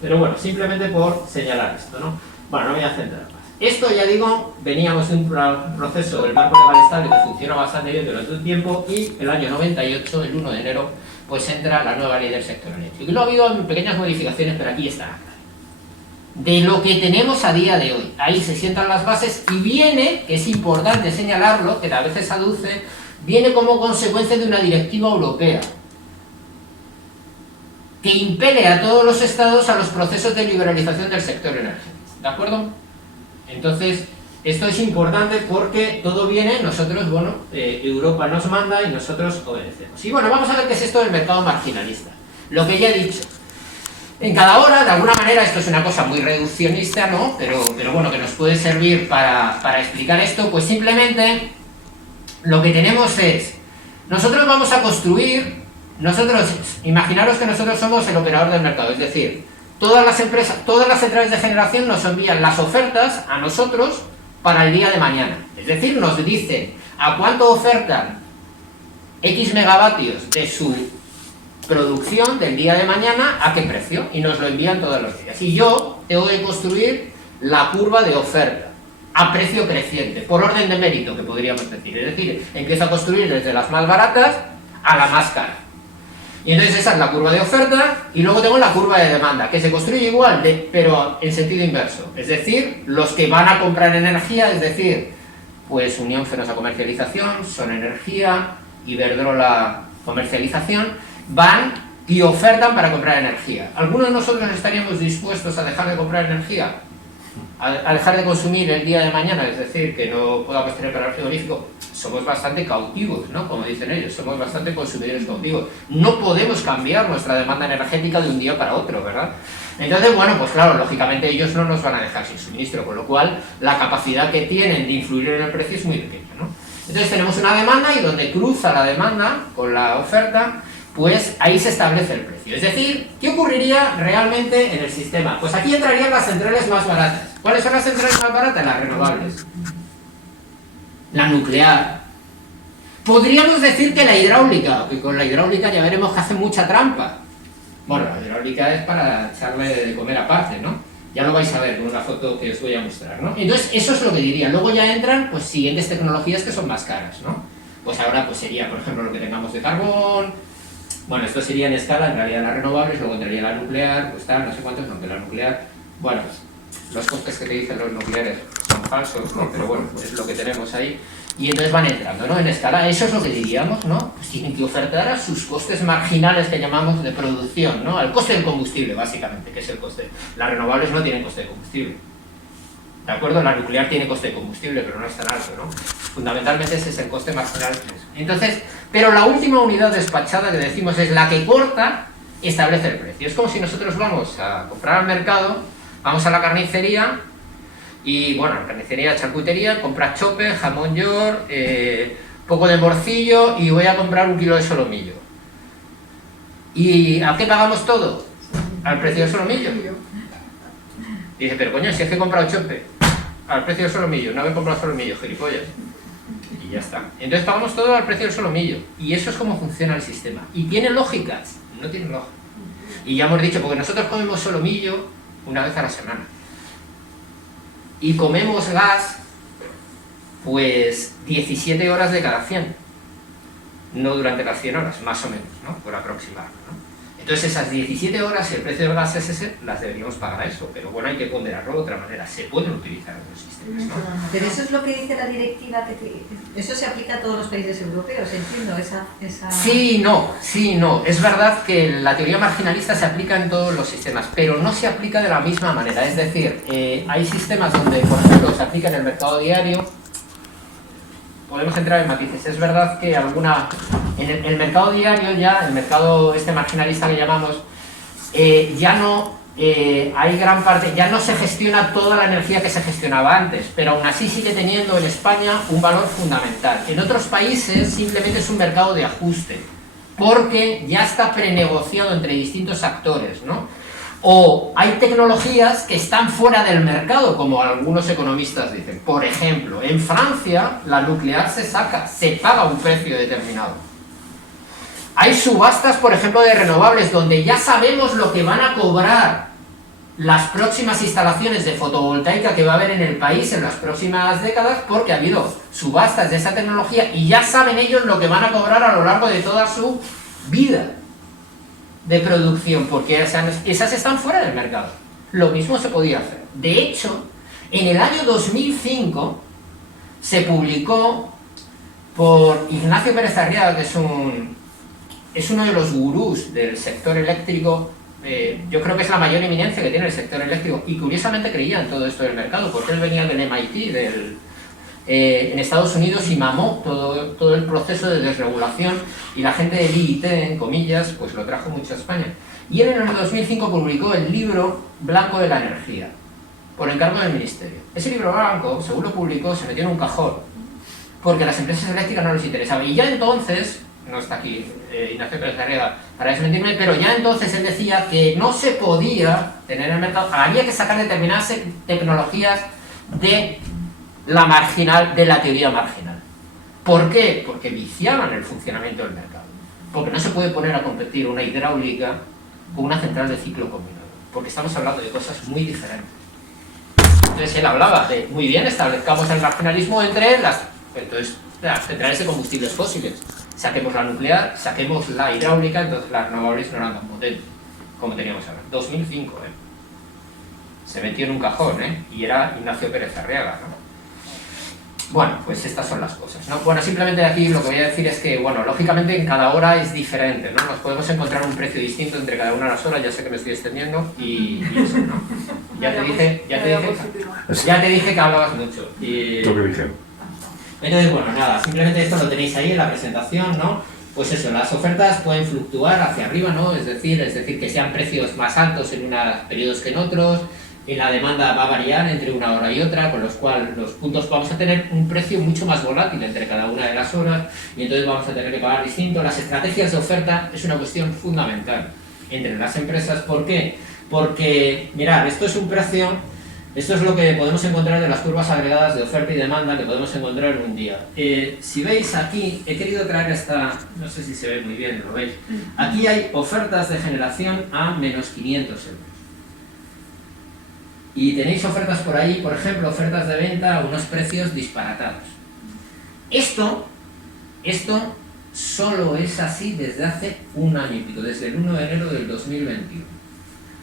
Pero bueno, simplemente por señalar esto, ¿no? Bueno, no me voy a centrar más. Esto, ya digo, veníamos de un proceso del marco legal estable que funciona bastante bien durante un tiempo y el año 98, el 1 de enero, pues entra la nueva ley del sector eléctrico. Y luego ha habido pequeñas modificaciones, pero aquí está. De lo que tenemos a día de hoy. Ahí se sientan las bases y viene, que es importante señalarlo, que a veces aduce, viene como consecuencia de una directiva europea que impele a todos los estados a los procesos de liberalización del sector energético. ¿De acuerdo? Entonces, esto es importante porque todo viene, nosotros, bueno, Europa nos manda y nosotros obedecemos. Y bueno, vamos a ver qué es esto del mercado marginalista. Lo que ya he dicho. En cada hora, de alguna manera, esto es una cosa muy reduccionista, ¿no? Pero bueno, que nos puede servir para explicar esto, pues simplemente lo que tenemos es, nosotros vamos a construir, imaginaros que nosotros somos el operador del mercado, es decir, todas las empresas, todas las centrales de generación nos envían las ofertas a nosotros para el día de mañana. Es decir, nos dicen a cuánto ofertan X megavatios de su producción del día de mañana, a qué precio, y nos lo envían todos los días. Y yo tengo que construir la curva de oferta a precio creciente, por orden de mérito, que podríamos decir. Es decir, empiezo a construir desde las más baratas a la más cara. Y entonces esa es la curva de oferta, y luego tengo la curva de demanda, que se construye igual, pero en sentido inverso. Es decir, los que van a comprar energía, es decir, pues Unión Fenosa Comercialización, Son Energía, Iberdrola Comercialización, van y ofertan para comprar energía. ¿Algunos de nosotros estaríamos dispuestos a dejar de comprar energía? A dejar de consumir el día de mañana, es decir, que no podamos tener para el frigorífico. Somos bastante cautivos, ¿no? Como dicen ellos, somos bastante consumidores cautivos. No podemos cambiar nuestra demanda energética de un día para otro, ¿verdad? Entonces, bueno, pues claro, lógicamente ellos no nos van a dejar sin suministro, con lo cual la capacidad que tienen de influir en el precio es muy pequeña, ¿no? Entonces tenemos una demanda y donde cruza la demanda con la oferta, pues ahí se establece el precio. Es decir, ¿qué ocurriría realmente en el sistema? Pues aquí entrarían las centrales más baratas. ¿Cuáles son las centrales más baratas? Las renovables. La nuclear. Podríamos decir que la hidráulica, que con la hidráulica ya veremos que hace mucha trampa. Bueno, la hidráulica es para echarle de comer aparte, ¿no? Ya lo vais a ver con una foto que os voy a mostrar, ¿no? Entonces, eso es lo que diría. Luego ya entran, pues, siguientes tecnologías que son más caras, ¿no? Pues ahora, pues sería, por ejemplo, lo que tengamos de carbón. Bueno, esto sería en escala, en realidad las renovables, luego entraría la nuclear, pues tal, no sé cuántos, aunque la nuclear, bueno, los costes que te dicen los nucleares son falsos, ¿no? Pero bueno, es lo que tenemos ahí. Y entonces van entrando, ¿no? En escala, eso es lo que diríamos, ¿no? Pues tienen que ofertar a sus costes marginales que llamamos de producción, ¿no? Al coste del combustible, básicamente, que es el coste. Las renovables no tienen coste de combustible. ¿De acuerdo? La nuclear tiene coste de combustible, pero no es tan alto, ¿no? Fundamentalmente ese es el coste marginal. Entonces, pero la última unidad despachada que decimos es la que corta, establece el precio. Es como si nosotros vamos a comprar al mercado, vamos a la carnicería, y bueno, carnicería, charcutería, compras chope, jamón york, poco de morcillo, y voy a comprar 1 kilo de solomillo. ¿Y a qué pagamos todo? Al precio del solomillo. Y dice, pero coño, si es que he comprado chope al precio del solomillo, no había comprado solomillo, gilipollas. Y ya está. Entonces pagamos todo al precio del solomillo. Y eso es como funciona el sistema. ¿Y tiene lógica? No tiene lógica. Y ya hemos dicho, porque nosotros comemos solomillo una vez a la semana. Y comemos gas, pues 17 horas de cada 100. No durante las 100 horas, más o menos, ¿no? Por aproximar, ¿no? Entonces esas 17 horas, si el precio del gas es ese, las deberíamos pagar a eso, pero bueno, hay que ponderarlo de otra manera, se pueden utilizar otros sistemas, ¿no? Pero eso es lo que dice la directiva, eso se aplica a todos los países europeos, entiendo, esa... Sí, no, es verdad que la teoría marginalista se aplica en todos los sistemas, pero no se aplica de la misma manera, es decir, hay sistemas donde, por ejemplo, se aplica en el mercado diario. Podemos entrar en matices. Es verdad que en el mercado diario ya, el mercado marginalista que llamamos, ya no hay gran parte, ya no se gestiona toda la energía que se gestionaba antes, pero aún así sigue teniendo en España un valor fundamental. En otros países simplemente es un mercado de ajuste, porque ya está prenegociado entre distintos actores, ¿no? O hay tecnologías que están fuera del mercado, como algunos economistas dicen. Por ejemplo, en Francia la nuclear se paga un precio determinado. Hay subastas, por ejemplo, de renovables, donde ya sabemos lo que van a cobrar las próximas instalaciones de fotovoltaica que va a haber en el país en las próximas décadas, porque ha habido subastas de esa tecnología y ya saben ellos lo que van a cobrar a lo largo de toda su vida de producción, porque esas están fuera del mercado. Lo mismo se podía hacer. De hecho, en el año 2005 se publicó por Ignacio Pérez Arriaga, que es uno de los gurús del sector eléctrico. Yo creo que es la mayor eminencia que tiene el sector eléctrico, y curiosamente creía en todo esto del mercado, porque él venía del MIT, en Estados Unidos, y mamó todo el proceso de desregulación, y la gente del IIT, en comillas, pues lo trajo mucho a España. Y él en el 2005 publicó el libro blanco de la energía, por encargo del ministerio. Ese libro blanco, según lo publicó, se metió en un cajón, porque a las empresas eléctricas no les interesaba. Y ya entonces, no está aquí Ignacio Pérez Arriaga para desmentirme, pero ya entonces él decía que no se podía tener en el mercado, había que sacar determinadas tecnologías de la teoría marginal. ¿Por qué? Porque viciaban el funcionamiento del mercado. Porque no se puede poner a competir una hidráulica con una central de ciclo combinado, porque estamos hablando de cosas muy diferentes. Entonces él hablaba de, muy bien, establezcamos el marginalismo entre las centrales de combustibles fósiles. Saquemos la nuclear, saquemos la hidráulica, entonces las renovables no eran tan potentes como teníamos ahora. 2005, se metió en un cajón, y era Ignacio Pérez Arriaga, ¿no? Bueno, pues estas son las cosas, ¿no? Bueno, simplemente aquí lo que voy a decir es que, bueno, lógicamente en cada hora es diferente, ¿no? Nos podemos encontrar un precio distinto entre cada una de las horas, ya sé que me estoy extendiendo, y eso, ¿no? Ya te dije que hablabas mucho. Y... Lo que dije. Entonces, bueno, nada, simplemente esto lo tenéis ahí en la presentación, ¿no? Pues eso, las ofertas pueden fluctuar hacia arriba, ¿no? Es decir que sean precios más altos en unos periodos que en otros. Y la demanda va a variar entre una hora y otra, con los cuales los puntos vamos a tener un precio mucho más volátil entre cada una de las horas, y entonces vamos a tener que pagar distinto. Las estrategias de oferta es una cuestión fundamental entre las empresas. ¿Por qué? Porque, mirad, esto es un precio, esto es lo que podemos encontrar de las curvas agregadas de oferta y demanda que podemos encontrar en un día. Si veis aquí, he querido traer esta, no sé si se ve muy bien, ¿lo veis? Aquí hay ofertas de generación a menos 500 euros. Y tenéis ofertas por ahí, por ejemplo, ofertas de venta a unos precios disparatados. Esto solo es así desde hace un año y pico, desde el 1 de enero del 2021.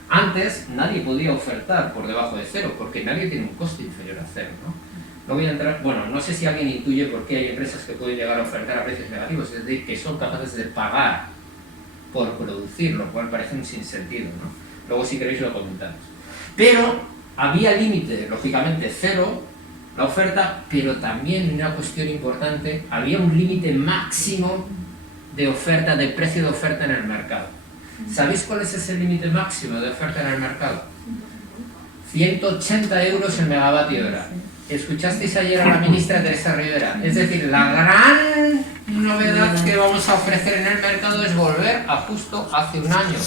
Antes nadie podía ofertar por debajo de cero, porque nadie tiene un coste inferior a cero, ¿no? No voy a entrar, bueno, no sé si alguien intuye por qué hay empresas que pueden llegar a ofertar a precios negativos, es decir, que son capaces de pagar por producir, lo cual parece un sinsentido, ¿no? Luego, si queréis, lo comentamos. Pero había límite, lógicamente cero, la oferta, pero también una cuestión importante, había un límite máximo de oferta, de precio de oferta en el mercado. ¿Sabéis cuál es ese límite máximo de oferta en el mercado? 180 euros el megavatio hora. Escuchasteis ayer a la ministra Teresa Rivera. Es decir, la gran novedad que vamos a ofrecer en el mercado es volver a justo hace un año,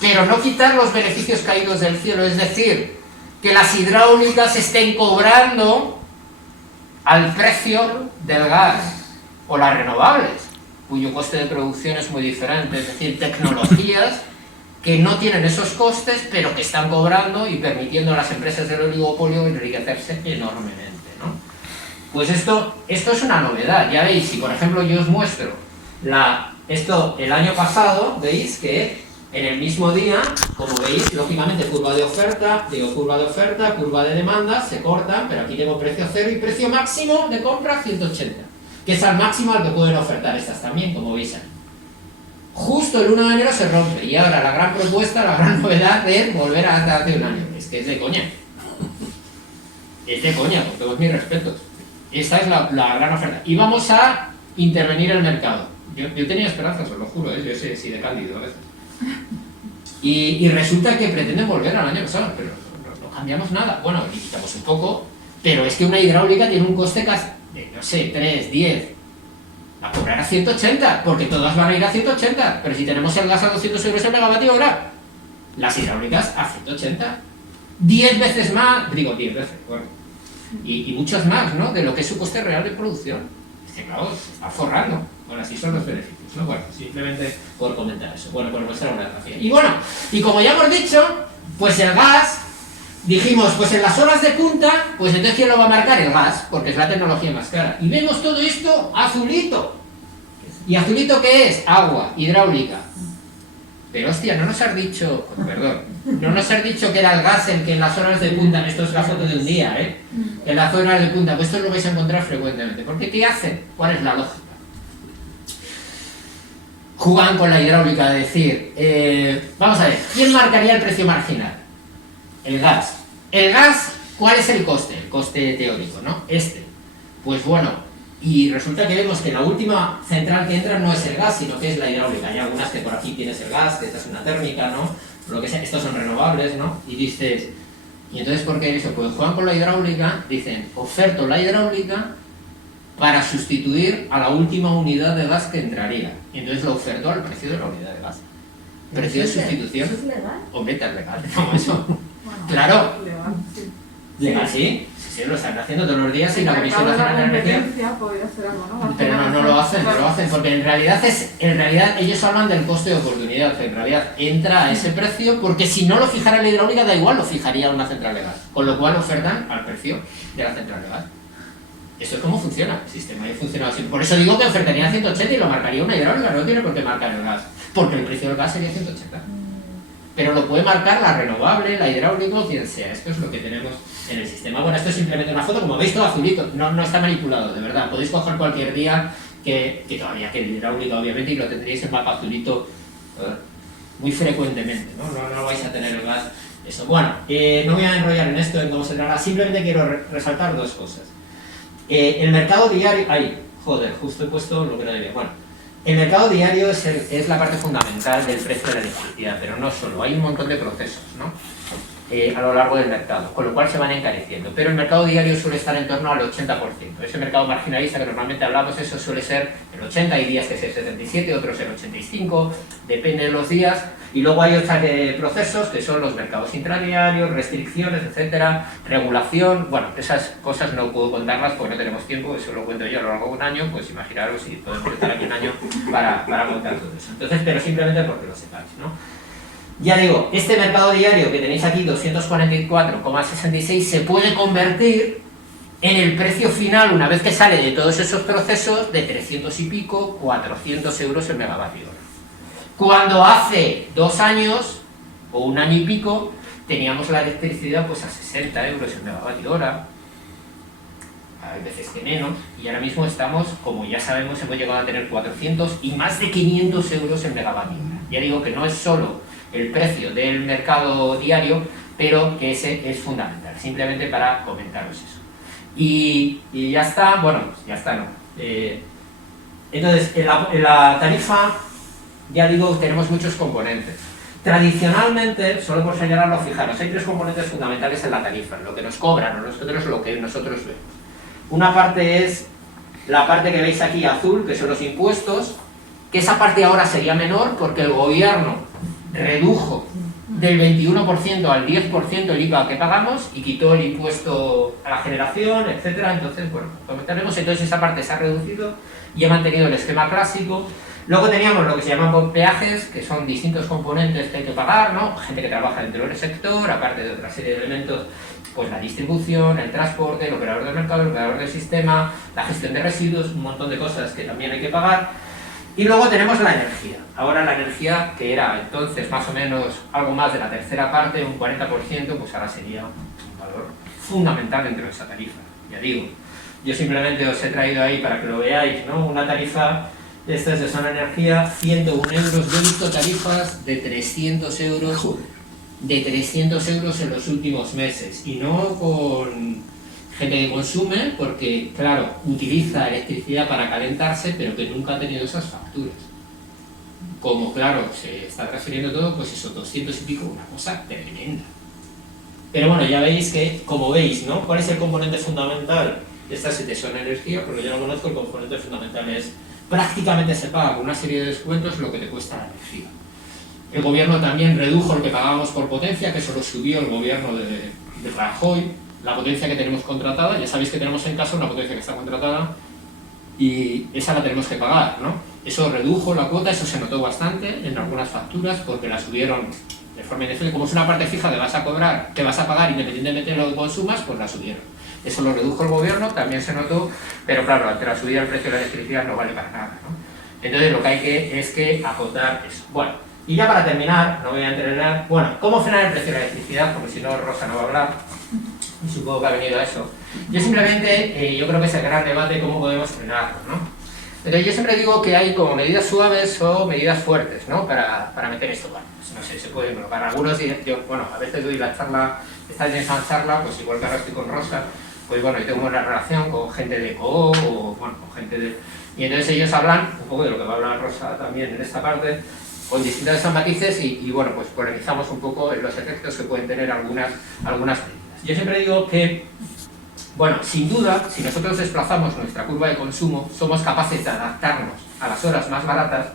pero no quitar los beneficios caídos del cielo, es decir, que las hidráulicas estén cobrando al precio del gas, o las renovables, cuyo coste de producción es muy diferente, es decir, tecnologías que no tienen esos costes, pero que están cobrando y permitiendo a las empresas del oligopolio enriquecerse enormemente, ¿no? Pues esto es una novedad, ya veis, si por ejemplo yo os muestro esto el año pasado, veis que En el mismo día, como veis, lógicamente curva de oferta, curva de demanda, se cortan, pero aquí tengo precio cero y precio máximo de compra 180, que es al máximo al que pueden ofertar estas también, como veis aquí. Justo el 1 de enero se rompe, y ahora la gran propuesta, la gran novedad es volver a hace un año. Es que es de coña. Es de coña, con todos mis respetos. Esa es la gran oferta. Y vamos a intervenir el mercado. Yo tenía esperanzas, os lo juro, yo sé, sí, de Cándido a veces. Y resulta que pretenden volver al año pasado, pero no cambiamos nada. Bueno, limitamos un poco, pero es que una hidráulica tiene un coste casi de, no sé, 3, 10. A cobrar a 180, porque todas van a ir a 180. Pero si tenemos el gas a 200 euros el megavatio hora, las hidráulicas a 180. 10 veces más, digo 10 veces, bueno. Y muchos más, ¿no? De lo que es su coste real de producción. Es que, claro, se está forrando. Bueno, así son los beneficios, ¿no? Bueno, simplemente por comentar eso. Bueno, por nuestra orografía. Y bueno, y como ya hemos dicho, pues el gas, dijimos, pues en las horas de punta, pues entonces ¿quién lo va a marcar? El gas, porque es la tecnología más cara. Y vemos todo esto azulito. ¿Y azulito qué es? Agua, hidráulica. Pero hostia, no nos has dicho, perdón, no nos has dicho que era el gas el que en las horas de punta, esto es la foto de un día, en las horas de punta, pues esto lo vais a encontrar frecuentemente. Porque ¿qué hacen? ¿Cuál es la lógica? Juegan con la hidráulica, de decir, vamos a ver, ¿quién marcaría el precio marginal? El gas. El gas, ¿cuál es el coste? El coste teórico, ¿no? Pues bueno, y resulta que vemos que la última central que entra no es el gas, sino que es la hidráulica. Hay algunas que por aquí tienes el gas, esta es una térmica, ¿no? Lo que sea, estos son renovables, ¿no? Y dices, ¿y entonces por qué eso? Pues juegan con la hidráulica, dicen, oferto la hidráulica para sustituir a la última unidad de gas que entraría. Y entonces lo oferto al precio de la unidad de gas. Precio de sustitución. ¿Eso es legal? Hombre, es legal, no, eso. Bueno, Claro. legal, sí. ¿Legal sí? Sí, lo están haciendo todos los días y la Comisión Nacional de Energía. Podría ser algo, ¿no? Pero no lo hacen, porque en realidad ellos hablan del coste de oportunidad, que en realidad entra a ese precio, porque si no lo fijara la hidráulica da igual, lo fijaría una central de gas, con lo cual ofertan al precio de la central de gas. Eso es como funciona el sistema, y funciona así. Por eso digo que ofertaría a 180 y lo marcaría una hidráulica, no tiene por qué marcar el gas, porque el precio del gas sería 180. Pero lo puede marcar la renovable, la hidráulica o quien sea. Esto es lo que tenemos en el sistema. Bueno, esto es simplemente una foto, como veis, todo azulito. No está manipulado, de verdad. Podéis coger cualquier día que todavía quede hidráulica, obviamente, y lo tendréis en mapa azulito muy frecuentemente, ¿no? No vais a tener el gas. Eso. Bueno, no voy a enrollar en esto, en cómo se trata. Simplemente quiero resaltar dos cosas. El mercado diario... Ay, joder, justo he puesto lo que no debía. Bueno. El mercado diario es la parte fundamental del precio de la electricidad, pero no solo, hay un montón de procesos, ¿no? A lo largo del mercado, con lo cual se van encareciendo. Pero el mercado diario suele estar en torno al 80%. Ese mercado marginalista que normalmente hablamos, eso suele ser el 80, hay días que es el 77, otros el 85, depende de los días. Y luego hay otros procesos que son los mercados intradiarios, restricciones, etcétera, regulación. Bueno, esas cosas no puedo contarlas porque no tenemos tiempo, eso lo cuento yo a lo largo de un año, pues imaginaros si podemos estar aquí un año para contar todo eso. Entonces, pero simplemente porque lo sepáis, ¿no? Ya digo, este mercado diario que tenéis aquí, 244,66, se puede convertir en el precio final, una vez que sale de todos esos procesos, de 300 y pico, 400 euros el megavatio hora. Cuando hace 2 años, o un año y pico, teníamos la electricidad pues a 60 euros el megavatio hora, hay veces que menos, y ahora mismo estamos, como ya sabemos, hemos llegado a tener 400 y más de 500 euros el megavatio hora. Ya digo que no es solo el precio del mercado diario, pero que ese es fundamental, simplemente para comentaros eso. Y ya está, bueno, ya está, no. Entonces, en la tarifa, ya digo, tenemos muchos componentes. Tradicionalmente, solo por señalarlo, fijaros, hay 3 componentes fundamentales en la tarifa, lo que nos cobran o nosotros, lo que nosotros vemos. Una parte es la parte que veis aquí azul, que son los impuestos, que esa parte ahora sería menor porque el gobierno redujo del 21% al 10% el IVA que pagamos y quitó el impuesto a la generación, etcétera. Entonces, bueno, comentaremos, entonces esa parte se ha reducido y ha mantenido el esquema clásico. Luego teníamos lo que se llaman peajes, que son distintos componentes que hay que pagar, ¿no? Gente que trabaja dentro del sector, aparte de otra serie de elementos, pues la distribución, el transporte, el operador del mercado, el operador del sistema, la gestión de residuos, un montón de cosas que también hay que pagar. Y luego tenemos la energía. Ahora la energía, que era entonces más o menos algo más de la tercera parte, un 40%, pues ahora sería un valor fundamental dentro de esa tarifa. Ya digo, yo simplemente os he traído ahí para que lo veáis, ¿no? Una tarifa, esta es de Zona Energía, 101 euros. Yo he visto tarifas de 300 euros, de 300 euros en los últimos meses, y no con gente que consume, porque, claro, utiliza electricidad para calentarse, pero que nunca ha tenido esas facturas. Como, claro, se está transfiriendo todo, pues eso, 200 y pico, una cosa tremenda. Pero bueno, ya veis que, como veis, ¿no? ¿Cuál es el componente fundamental? Esta es de Zona Energía, porque yo no conozco. El componente fundamental es, prácticamente se paga con una serie de descuentos lo que te cuesta la energía. El gobierno también redujo lo que pagábamos por potencia, que eso lo subió el gobierno de Rajoy. La potencia que tenemos contratada, ya sabéis que tenemos en casa una potencia que está contratada y esa la tenemos que pagar, ¿no? Eso redujo la cuota, eso se notó bastante en algunas facturas porque la subieron de forma indefinible. Como es una parte fija que vas a cobrar, que vas a pagar independientemente de lo que consumas, pues la subieron. Eso lo redujo el gobierno, también se notó, pero claro, ante la subida del precio de la electricidad no vale para nada, ¿no? Entonces lo que hay que acotar eso. Bueno, y ya para terminar, no voy a entrenar, bueno, ¿cómo frenar el precio de la electricidad? Porque si no, Rosa no va a hablar. Y supongo que ha venido a eso. Yo simplemente, yo creo que es el gran debate cómo podemos frenarlo, ¿no? Entonces yo siempre digo que hay como medidas suaves o medidas fuertes, ¿no? Para meter esto. Bueno, pues no sé, se puede colocar. Algunos, yo, bueno, a veces doy la charla, esta en esa charla, pues igual que ahora estoy con Rosa, pues bueno, yo tengo una relación con gente de COO, o bueno, con gente de... Y entonces ellos hablan un poco de lo que va a hablar Rosa también en esta parte, con distintos esos matices y bueno, pues polemizamos un poco en los efectos que pueden tener algunas medidas. Yo siempre digo que, bueno, sin duda, si nosotros desplazamos nuestra curva de consumo, somos capaces de adaptarnos a las horas más baratas.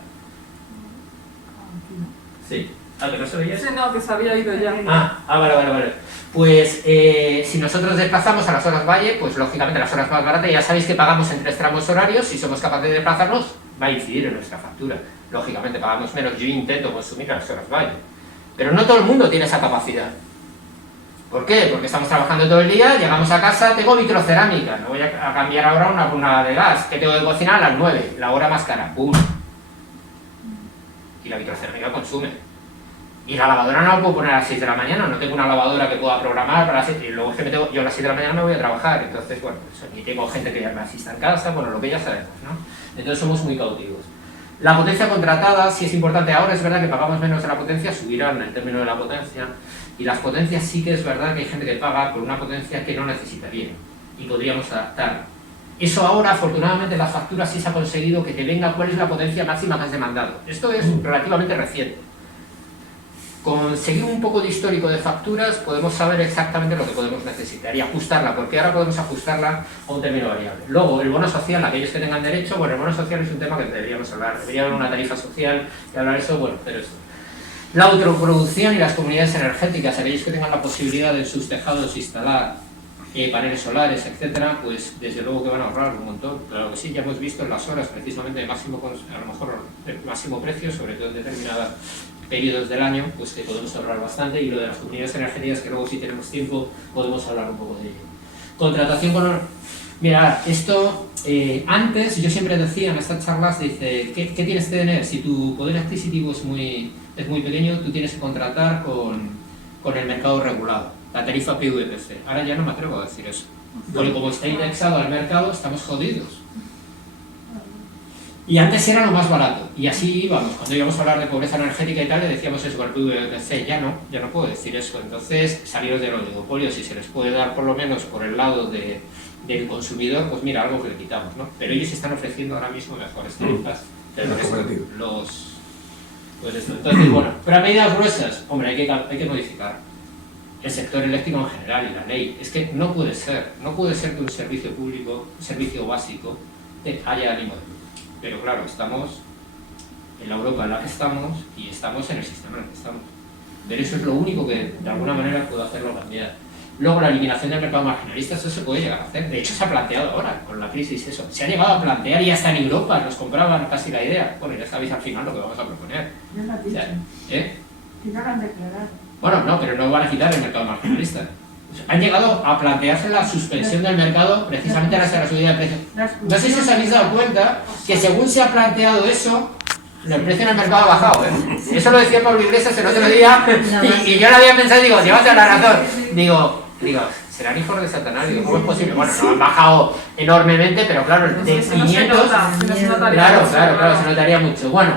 Sí. ¿Ah, que no se veía? Sí, no, que se había ido ya. Vale. Pues si nosotros desplazamos a las horas valle, pues lógicamente las horas más baratas, ya sabéis que pagamos en 3 tramos horarios, si somos capaces de desplazarnos, va a incidir en nuestra factura. Lógicamente pagamos menos, yo intento consumir a las horas valle. Pero no todo el mundo tiene esa capacidad. ¿Por qué? Porque estamos trabajando todo el día, llegamos a casa, tengo vitrocerámica, no voy a cambiar ahora una de gas, que tengo que cocinar a las 9, la hora más cara, ¡pum! Y la vitrocerámica consume. Y la lavadora no la puedo poner a las 6 de la mañana, no tengo una lavadora que pueda programar para las 6, y luego es que yo a las 6 de la mañana me voy a trabajar, entonces, bueno, y tengo gente que ya me asista en casa, bueno, lo que ya sabemos, ¿no? Entonces somos muy cautivos. La potencia contratada, sí es importante, ahora es verdad que pagamos menos de la potencia, subirán el término de la potencia, y las potencias sí que es verdad que hay gente que paga por una potencia que no necesitaría, y podríamos adaptar. Eso ahora, afortunadamente, en las facturas sí se ha conseguido que te venga cuál es la potencia máxima que has demandado. Esto es relativamente reciente. Con seguir un poco de histórico de facturas podemos saber exactamente lo que podemos necesitar y ajustarla, porque ahora podemos ajustarla a un término variable. Luego, el bono social, aquellos que tengan derecho, bueno, el bono social es un tema que deberíamos hablar, debería haber una tarifa social y hablar eso, bueno, pero esto. La autoproducción y las comunidades energéticas, aquellos que tengan la posibilidad de en sus tejados instalar paneles solares, etcétera, pues desde luego que van a ahorrar un montón. Claro que sí, ya hemos visto en las horas precisamente de máximo, a lo mejor el máximo precio, sobre todo en determinados periodos del año, pues que podemos ahorrar bastante, y lo de las comunidades energéticas, que luego si tenemos tiempo podemos hablar un poco de ello. Contratación con... Mira, esto, antes yo siempre decía en estas charlas, dice, ¿qué tienes que tener? Si tu poder adquisitivo es muy pequeño, tú tienes que contratar con el mercado regulado, la tarifa PVPC. Ahora ya no me atrevo a decir eso, porque como está indexado al mercado, estamos jodidos. Y antes era lo más barato, y así íbamos. Cuando íbamos a hablar de pobreza energética y tal, le decíamos eso al PVPC, ya no puedo decir eso. Entonces, saliros del oligopolio, si se les puede dar por lo menos por el lado del consumidor, pues mira, algo que le quitamos, ¿no? Pero ellos están ofreciendo ahora mismo mejores tarifas. Pues esto. Entonces, bueno, pero a medidas gruesas, hombre, hay que modificar el sector eléctrico en general y la ley. Es que no puede ser que un servicio público, un servicio básico, haya ánimo de lucro. Pero claro, estamos en la Europa en la que estamos y estamos en el sistema en el que estamos. Pero eso es lo único que de alguna manera puede hacerlo cambiar. Luego la eliminación del mercado marginalista, eso se puede llegar a hacer. De hecho se ha planteado ahora con la crisis eso. Se ha llegado a plantear y hasta en Europa nos compraban casi la idea. Bueno, ya sabéis al final lo que vamos a proponer. Ya lo has dicho. ¿Eh? Que ya lo han declarado. Bueno, no, pero no van a quitar el mercado marginalista. Han llegado a plantearse la suspensión del mercado precisamente gracias a la subida de precios. No sé si os habéis dado cuenta que según se ha planteado eso, El precio en el mercado ha bajado, ¿eh? Eso lo decía Pablo Iglesias el otro día y yo lo había pensado y digo, llevas la razón. Digo, serán hijos de Satanás, digo, ¿cómo es posible? Bueno, no han bajado enormemente, pero claro, de 500... Claro, se notaría mucho. Bueno,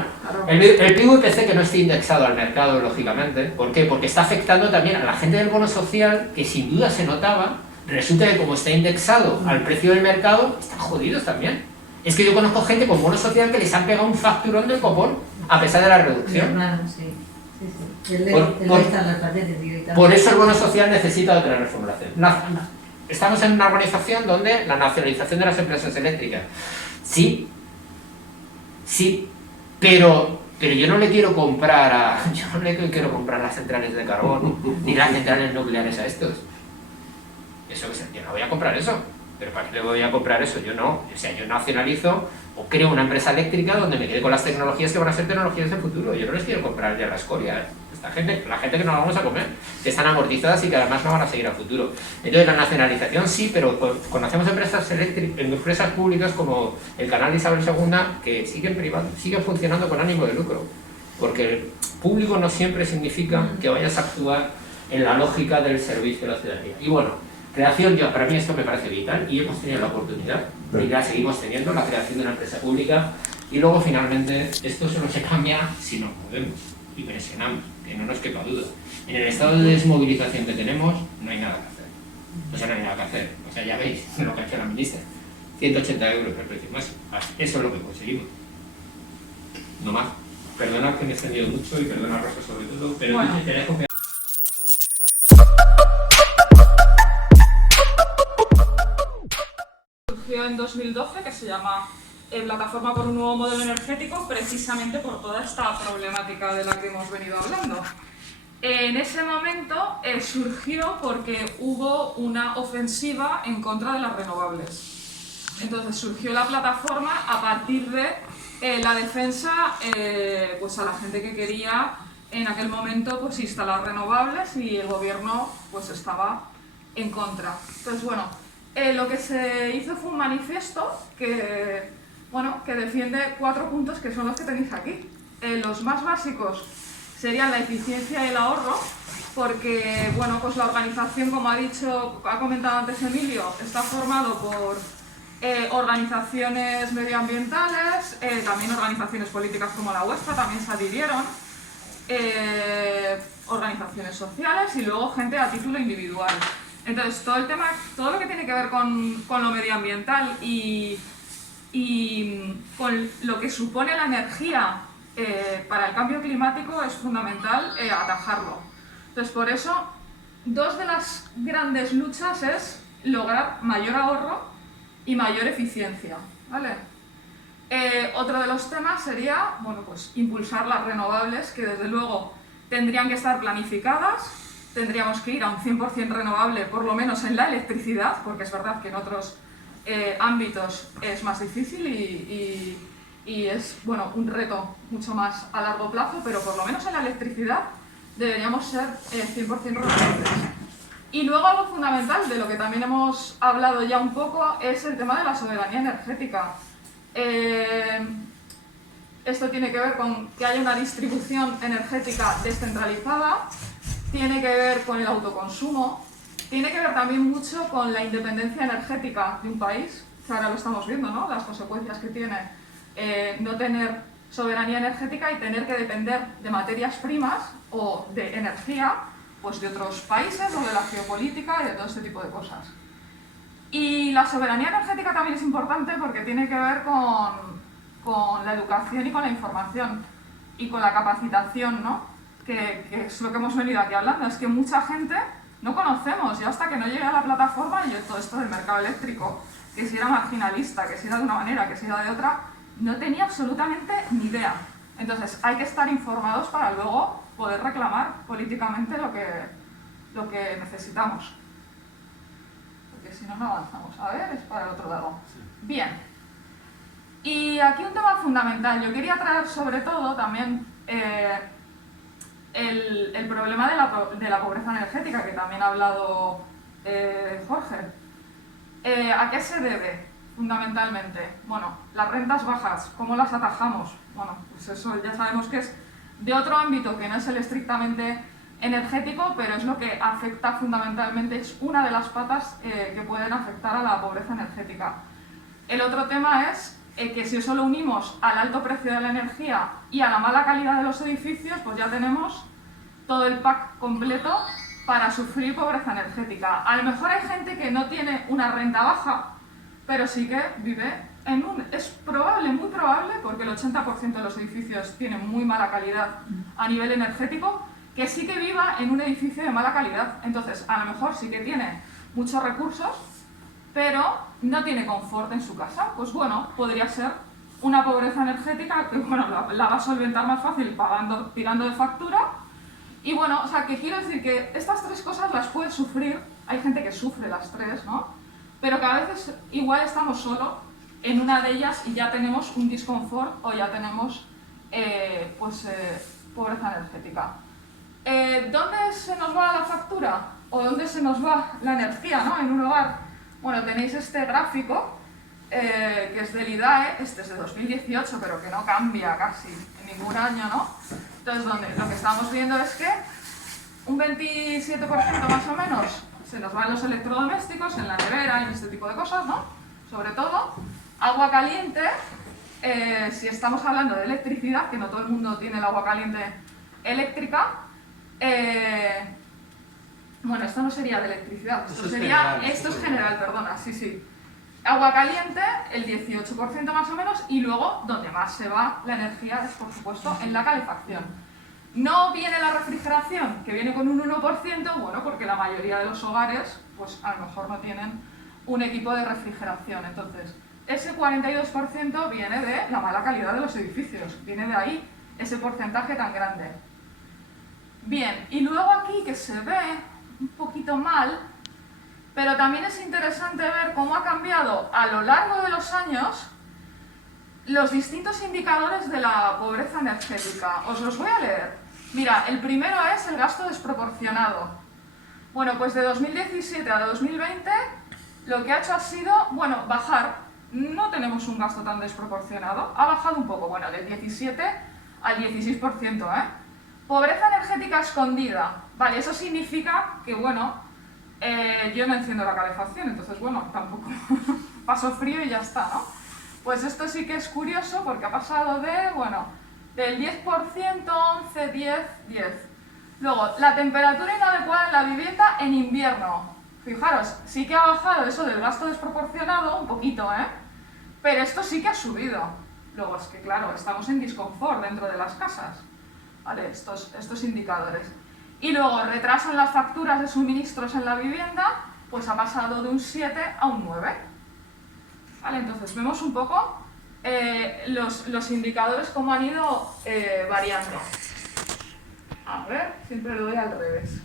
el PIB-UPC que no esté indexado al mercado, lógicamente, ¿por qué? Porque está afectando también a la gente del bono social, que sin duda se notaba, resulta que como está indexado al precio del mercado, están jodidos también. Es que yo conozco gente con bono social que les han pegado un facturón del copón, a pesar de la reducción. Hermano, sí. Por eso el bono social necesita otra reformulación. Estamos en una organización donde la nacionalización de las empresas eléctricas, sí, pero yo no le quiero comprar las centrales de carbón ni las centrales nucleares a estos. Yo no voy a comprar eso. ¿Pero para qué le voy a comprar eso? Yo no. O sea, yo nacionalizo o creo una empresa eléctrica donde me quede con las tecnologías que van a ser tecnologías del futuro. Yo no les quiero comprar ya la escoria, ¿eh? La gente que no la vamos a comer, que están amortizadas y que además no van a seguir a futuro. Entonces la nacionalización sí, pero conocemos empresas públicas como el canal de Isabel II que siguen funcionando con ánimo de lucro. Porque el público no siempre significa que vayas a actuar en la lógica del servicio a la ciudadanía. Y bueno, creación, para mí esto me parece vital y hemos tenido la oportunidad y la seguimos teniendo, la creación de una empresa pública, y luego finalmente esto solo se cambia si nos movemos y presionamos, que no nos quepa duda. En el estado de desmovilización que tenemos no hay nada que hacer. O sea, ya veis lo que ha hecho la ministra. 180 euros el precio máximo. Eso es lo que conseguimos. No más. Perdona que me he extendido mucho y perdona a Rosa sobre todo, pero bueno, te dejo que... Surgió en 2012, que se llama Plataforma por un nuevo modelo energético, precisamente por toda esta problemática de la que hemos venido hablando. En ese momento surgió porque hubo una ofensiva en contra de las renovables. Entonces surgió la plataforma a partir de la defensa pues a la gente que quería en aquel momento pues instalar renovables, y el gobierno pues estaba en contra. Entonces bueno, lo que se hizo fue un manifiesto que defiende 4 puntos que son los que tenéis aquí. Los más básicos serían la eficiencia y el ahorro, porque bueno, pues la organización, como ha comentado antes Emilio, está formado por organizaciones medioambientales, también organizaciones políticas como la vuestra, también se adhirieron, organizaciones sociales y luego gente a título individual. Entonces todo lo que tiene que ver con lo medioambiental y con lo que supone la energía para el cambio climático es fundamental atajarlo. Entonces por eso 2 de las grandes luchas es lograr mayor ahorro y mayor eficiencia, ¿vale? Otro de los temas sería, bueno, pues impulsar las renovables, que desde luego tendrían que estar planificadas. Tendríamos que ir a un 100% renovable, por lo menos en la electricidad, porque es verdad que en otros ámbitos es más difícil y es bueno, un reto mucho más a largo plazo, pero por lo menos en la electricidad deberíamos ser 100% renovables. Y luego algo fundamental, de lo que también hemos hablado ya un poco, es el tema de la soberanía energética. Esto tiene que ver con que haya una distribución energética descentralizada, tiene que ver con el autoconsumo, tiene que ver también mucho con la independencia energética de un país, que ahora lo estamos viendo, ¿no? Las consecuencias que tiene no tener soberanía energética y tener que depender de materias primas o de energía pues de otros países o de la geopolítica y de todo este tipo de cosas. Y la soberanía energética también es importante porque tiene que ver con la educación y con la información y con la capacitación, ¿no? Que es lo que hemos venido aquí hablando, es que mucha gente no conocemos, y hasta que no llegue a la plataforma y todo esto del mercado eléctrico, que si era marginalista, que si era de una manera, que si era de otra, no tenía absolutamente ni idea. Entonces hay que estar informados para luego poder reclamar políticamente lo que necesitamos. Porque si no, no avanzamos. A ver, es para el otro lado. Bien. Y aquí un tema fundamental. Yo quería traer sobre todo también el problema de la pobreza energética, que también ha hablado Jorge. ¿A qué se debe? fundamentalmente? Bueno, las rentas bajas, ¿cómo las atajamos? Bueno, pues eso ya sabemos que es de otro ámbito que no es el estrictamente energético, pero es lo que afecta fundamentalmente, es una de las patas que pueden afectar a la pobreza energética. El otro tema es que si eso lo unimos al alto precio de la energía y a la mala calidad de los edificios, pues ya tenemos todo el pack completo para sufrir pobreza energética. A lo mejor hay gente que no tiene una renta baja, pero sí que vive en un... Es probable, muy probable, porque el 80% de los edificios tienen muy mala calidad a nivel energético, que sí que viva en un edificio de mala calidad. Entonces, a lo mejor sí que tiene muchos recursos, pero no tiene confort en su casa. Pues bueno, podría ser una pobreza energética que bueno, la va a solventar más fácil tirando de factura. Y bueno, o sea, que quiero decir que estas tres cosas las puede sufrir, hay gente que sufre las tres, ¿no? Pero que a veces igual estamos solo en una de ellas y ya tenemos un disconfort o ya tenemos pobreza energética. ¿Dónde se nos va la factura? ¿O dónde se nos va la energía, ¿no? En un hogar. Bueno, tenéis este gráfico que es del IDAE, este es de 2018, pero que no cambia casi en ningún año, ¿no? Entonces, lo que estamos viendo es que un 27% más o menos se nos van los electrodomésticos, en la nevera y este tipo de cosas, ¿no? Sobre todo, agua caliente, si estamos hablando de electricidad, que no todo el mundo tiene el agua caliente eléctrica, bueno, esto no sería de electricidad, esto es general, perdona, sí. Agua caliente, el 18% más o menos, y luego, donde más se va la energía es, por supuesto, en la calefacción. No viene la refrigeración, que viene con un 1%, bueno, porque la mayoría de los hogares, pues a lo mejor no tienen un equipo de refrigeración. Entonces, ese 42% viene de la mala calidad de los edificios, viene de ahí ese porcentaje tan grande. Bien, y luego aquí que se ve un poquito mal, pero también es interesante ver cómo ha cambiado a lo largo de los años los distintos indicadores de la pobreza energética. Os los voy a leer. Mira, el primero es el gasto desproporcionado. Bueno, pues de 2017 a 2020 lo que ha hecho ha sido, bueno, bajar. No tenemos un gasto tan desproporcionado. Ha bajado un poco, bueno, del 17 al 16%, ¿eh? Pobreza energética escondida. Vale, eso significa que, bueno, yo no enciendo la calefacción, entonces, bueno, tampoco paso frío y ya está, ¿no? Pues esto sí que es curioso porque ha pasado de, bueno, del 10%, 11, 10, 10. Luego, la temperatura inadecuada en la vivienda en invierno. Fijaros, sí que ha bajado eso del gasto desproporcionado un poquito, ¿eh? Pero esto sí que ha subido. Luego, es que, claro, estamos en disconfort dentro de las casas. Vale, estos indicadores. Y luego, retraso en las facturas de suministros en la vivienda, pues ha pasado de un 7 a un 9. Vale, entonces vemos un poco los indicadores cómo han ido variando. A ver, siempre lo doy al revés.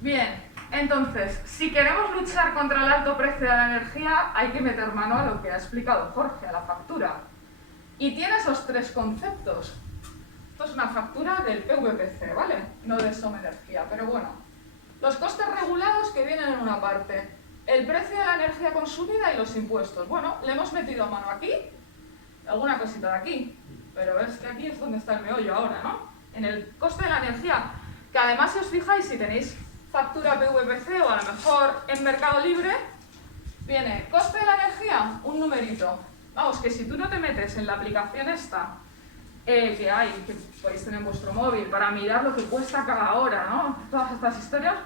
Bien, entonces, si queremos luchar contra el alto precio de la energía, hay que meter mano a lo que ha explicado Jorge, a la factura. Y tiene esos tres conceptos. Esto es una factura del PVPC, ¿vale? No de Soma Energía, pero bueno. Los costes regulados que vienen en una parte, el precio de la energía consumida y los impuestos. Bueno, le hemos metido mano aquí, alguna cosita de aquí, pero es que aquí es donde está el meollo ahora, ¿no? En el coste de la energía, que además si os fijáis, si tenéis factura PVPC o a lo mejor en Mercado Libre, viene coste de la energía, un numerito. Vamos, que si tú no te metes en la aplicación esta, que hay, que podéis tener en vuestro móvil, para mirar lo que cuesta cada hora, ¿no? Todas estas historias,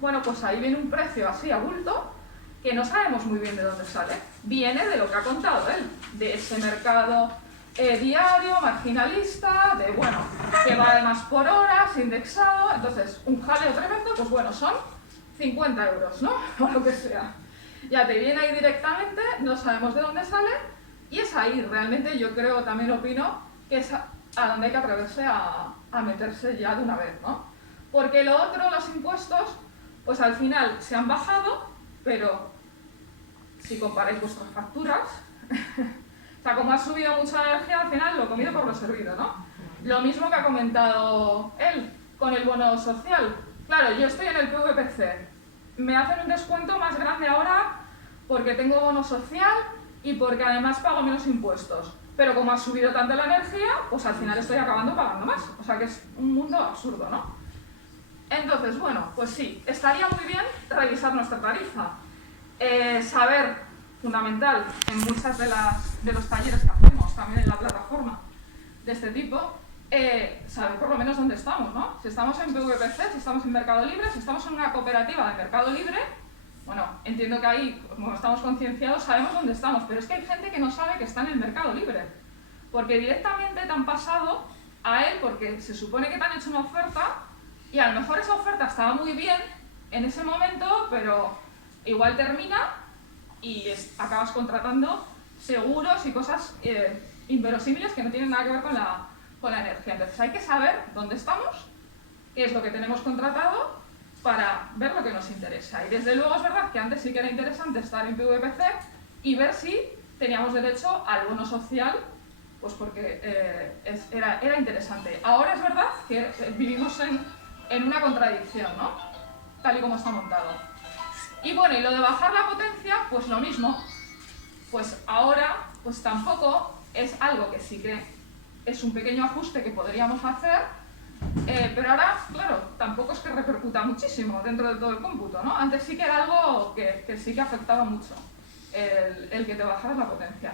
bueno, pues ahí viene un precio así a bulto, que no sabemos muy bien de dónde sale. Viene de lo que ha contado él, de ese mercado diario, marginalista, de, bueno, que va además por horas, indexado, entonces un jaleo tremendo, pues bueno, son 50 euros, ¿no? O lo que sea. Ya te viene ahí directamente, no sabemos de dónde sale, y es ahí, realmente yo creo, también opino, que es a donde hay que atreverse a meterse ya de una vez, ¿no? Porque lo otro, los impuestos, pues al final se han bajado, pero si comparáis vuestras facturas, o sea, como ha subido mucha energía, al final lo comido por lo servido, ¿no? Lo mismo que ha comentado él con el bono social. Claro, yo estoy en el PVPC, me hacen un descuento más grande ahora porque tengo bono social y porque además pago menos impuestos. Pero como ha subido tanto la energía, pues al final estoy acabando pagando más. O sea que es un mundo absurdo, ¿no? Entonces, bueno, pues sí, estaría muy bien revisar nuestra tarifa. Saber, fundamental, en muchas de los talleres que hacemos, también en la plataforma de este tipo, saber por lo menos dónde estamos, ¿no? Si estamos en PVPC, si estamos en Mercado Libre, si estamos en una cooperativa de Mercado Libre, bueno, entiendo que ahí, como estamos concienciados, sabemos dónde estamos, pero es que hay gente que no sabe que está en el Mercado Libre, porque directamente te han pasado a él porque se supone que te han hecho una oferta y a lo mejor esa oferta estaba muy bien en ese momento, pero igual termina y acabas contratando seguros y cosas inverosímiles que no tienen nada que ver con la energía. Entonces hay que saber dónde estamos, qué es lo que tenemos contratado para ver lo que nos interesa. Y desde luego es verdad que antes sí que era interesante estar en PVPC y ver si teníamos derecho al bono social, pues porque era interesante. Ahora es verdad que vivimos en una contradicción, ¿no? Tal y como está montado. Y bueno, y lo de bajar la potencia, pues lo mismo. Pues ahora, pues tampoco es algo que sí que es un pequeño ajuste que podríamos hacer, pero ahora, claro, tampoco es que repercuta muchísimo dentro de todo el cómputo, ¿no? Antes sí que era algo que sí que afectaba mucho, el que te bajaras la potencia.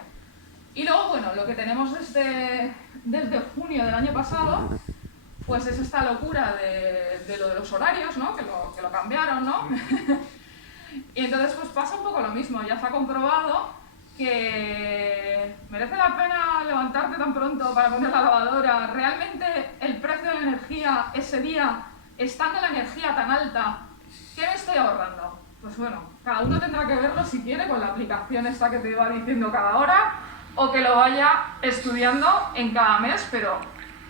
Y luego, bueno, lo que tenemos desde junio del año pasado, pues es esta locura de lo de los horarios, ¿no? Que lo cambiaron, ¿no? Y entonces pues pasa un poco lo mismo, ya se ha comprobado que merece la pena levantarte tan pronto para poner la lavadora. Realmente el precio de la energía ese día, estando la energía tan alta, ¿qué me estoy ahorrando? Pues bueno, cada uno tendrá que verlo si quiere con la aplicación esta que te iba diciendo cada hora o que lo vaya estudiando en cada mes, pero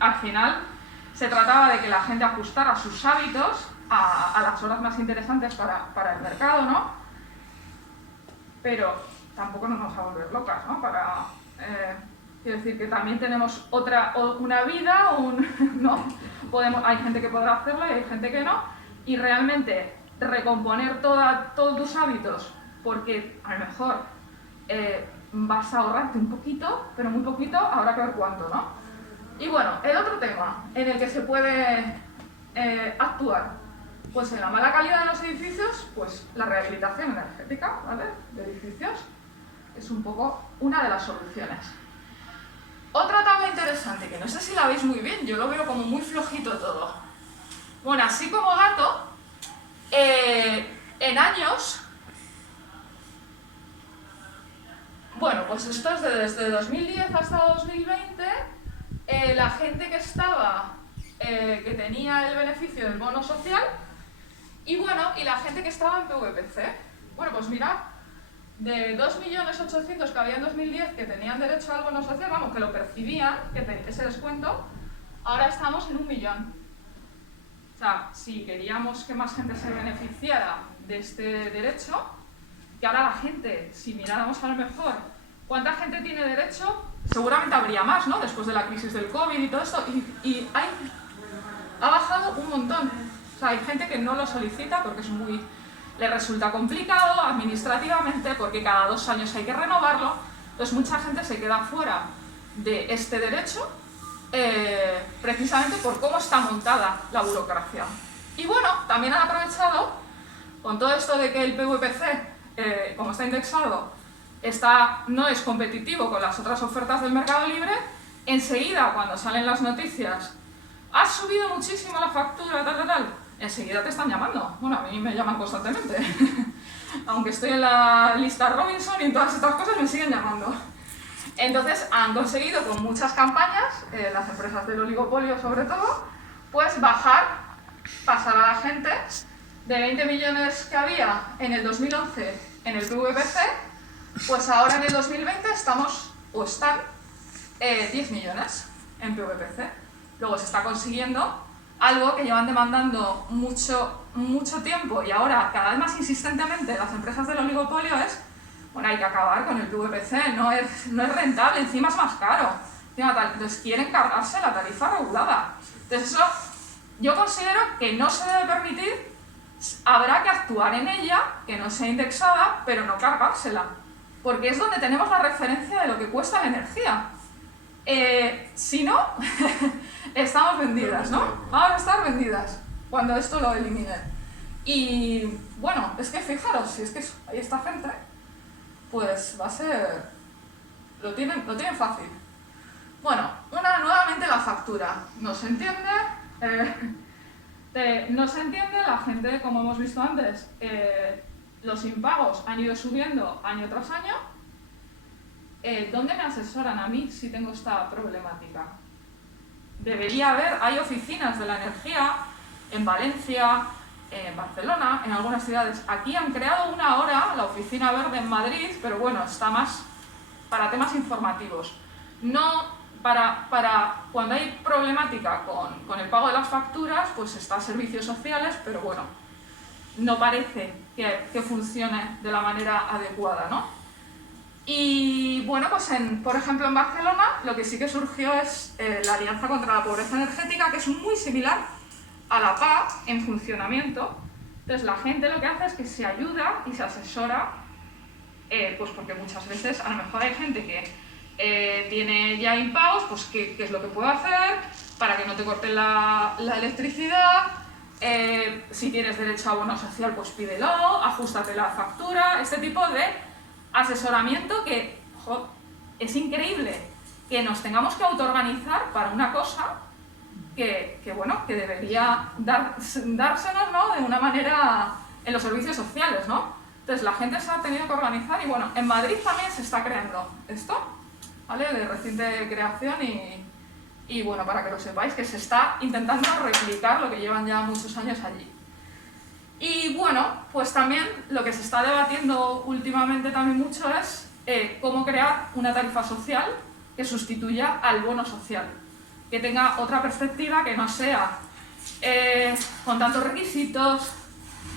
al final se trataba de que la gente ajustara sus hábitos a las horas más interesantes para el mercado, ¿no? Pero tampoco nos vamos a volver locas, ¿no? Quiero decir que también tenemos una vida, ¿no? Hay gente que podrá hacerlo y hay gente que no, y realmente recomponer todos tus hábitos, porque a lo mejor vas a ahorrarte un poquito, pero muy poquito, habrá que ver cuánto, ¿no? Y bueno, el otro tema en el que se puede actuar, pues en la mala calidad de los edificios, pues la rehabilitación energética, ¿vale? De edificios es un poco una de las soluciones. Otra tabla interesante, que no sé si la veis muy bien, yo lo veo como muy flojito todo. Bueno, así como dato, en años, bueno, pues esto es desde 2010 hasta 2020, la gente que tenía el beneficio del bono social, y bueno, y la gente que estaba en PVPC. Bueno, pues mirad, de 2.800.000 que había en 2010 que tenían derecho al bono social, vamos, que lo percibían, ese descuento, ahora estamos en 1 millón. O sea, si queríamos que más gente se beneficiara de este derecho, que ahora la gente, si miráramos a lo mejor cuánta gente tiene derecho, seguramente habría más, ¿no? Después de la crisis del COVID y todo esto, y ha bajado un montón. O sea, hay gente que no lo solicita porque le resulta complicado administrativamente, porque cada 2 años hay que renovarlo. Entonces mucha gente se queda fuera de este derecho precisamente por cómo está montada la burocracia. Y bueno, también han aprovechado, con todo esto de que el PVPC, como está indexado, no es competitivo con las otras ofertas del Mercado Libre, enseguida cuando salen las noticias, ha subido muchísimo la factura, tal, enseguida te están llamando. Bueno, a mí me llaman constantemente. Aunque estoy en la lista Robinson y en todas estas cosas me siguen llamando. Entonces han conseguido con muchas campañas, las empresas del oligopolio sobre todo, pues pasar a la gente de 20 millones que había en el 2011 en el PVPC, pues ahora en el 2020 están 10 millones en PVPC. Luego se está consiguiendo algo que llevan demandando mucho tiempo y ahora cada vez más insistentemente las empresas del oligopolio es, bueno, hay que acabar con el PVPC, no es rentable, encima es más caro. Entonces quieren cargarse la tarifa regulada. Entonces eso yo considero que no se debe permitir, habrá que actuar en ella, que no sea indexada, pero no cargársela. porque es donde tenemos la referencia de lo que cuesta la energía. Si no, estamos vendidas, ¿no? Vamos a estar vendidas cuando esto lo eliminen. Y bueno, es que fijaros, si es que hay esta gente, pues va a ser... Lo tienen fácil. Bueno, nuevamente la factura. No se entiende, la gente, como hemos visto antes, los impagos han ido subiendo año tras año. ¿Dónde me asesoran a mí si tengo esta problemática? Debería haber, hay oficinas de la energía en Valencia, en Barcelona, en algunas ciudades. Aquí han creado una ahora, la Oficina Verde en Madrid, pero bueno, está más para temas informativos. No para cuando hay problemática con el pago de las facturas, pues está servicios sociales, pero bueno, no parece que funcione de la manera adecuada, ¿no? Y bueno, pues por ejemplo en Barcelona lo que sí que surgió es la Alianza contra la Pobreza Energética, que es muy similar a la PA en funcionamiento. Entonces la gente lo que hace es que se ayuda y se asesora, pues porque muchas veces a lo mejor hay gente que tiene ya impagos, pues qué es lo que puedo hacer para que no te corten la electricidad, si tienes derecho a bono social pues pídelo, ajústate la factura, este tipo de asesoramiento que es increíble que nos tengamos que autoorganizar para una cosa que bueno, que debería dársenos, ¿no?, de una manera en los servicios sociales, ¿no? Entonces la gente se ha tenido que organizar y bueno, en Madrid también se está creando esto, ¿vale?, de reciente creación y bueno, para que lo sepáis, que se está intentando replicar lo que llevan ya muchos años allí. Y bueno, pues también lo que se está debatiendo últimamente también mucho es cómo crear una tarifa social que sustituya al bono social, que tenga otra perspectiva, que no sea con tantos requisitos,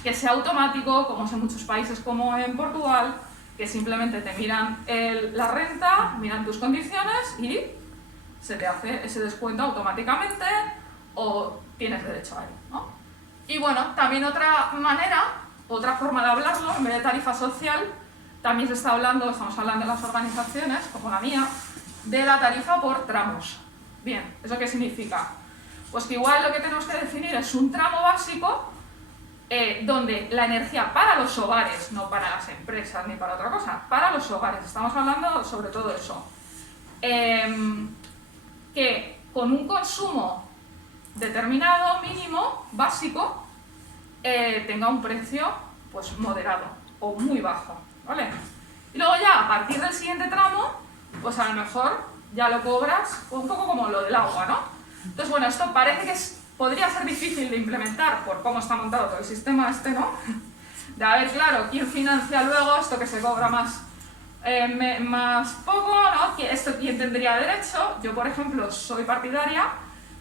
que sea automático, como es en muchos países como en Portugal, que simplemente te miran la renta, miran tus condiciones y se te hace ese descuento automáticamente o tienes derecho a él, ¿no? Y bueno, también otra manera, otra forma de hablarlo, en vez de tarifa social, también se está hablando, estamos hablando de las organizaciones, como la mía, de la tarifa por tramos. Bien, ¿eso qué significa? Pues que igual lo que tenemos que definir es un tramo básico donde la energía para los hogares, no para las empresas ni para otra cosa, para los hogares, estamos hablando sobre todo eso, que con un consumo determinado, mínimo, básico, tenga un precio pues moderado o muy bajo, ¿vale? Y luego ya a partir del siguiente tramo, pues a lo mejor ya lo cobras un poco como lo del agua, ¿no? Entonces bueno, esto parece que podría ser difícil de implementar por cómo está montado todo el sistema ¿no? De a ver, claro, quién financia luego esto que se cobra más poco, ¿no? ¿Quién tendría derecho? Yo, por ejemplo, soy partidaria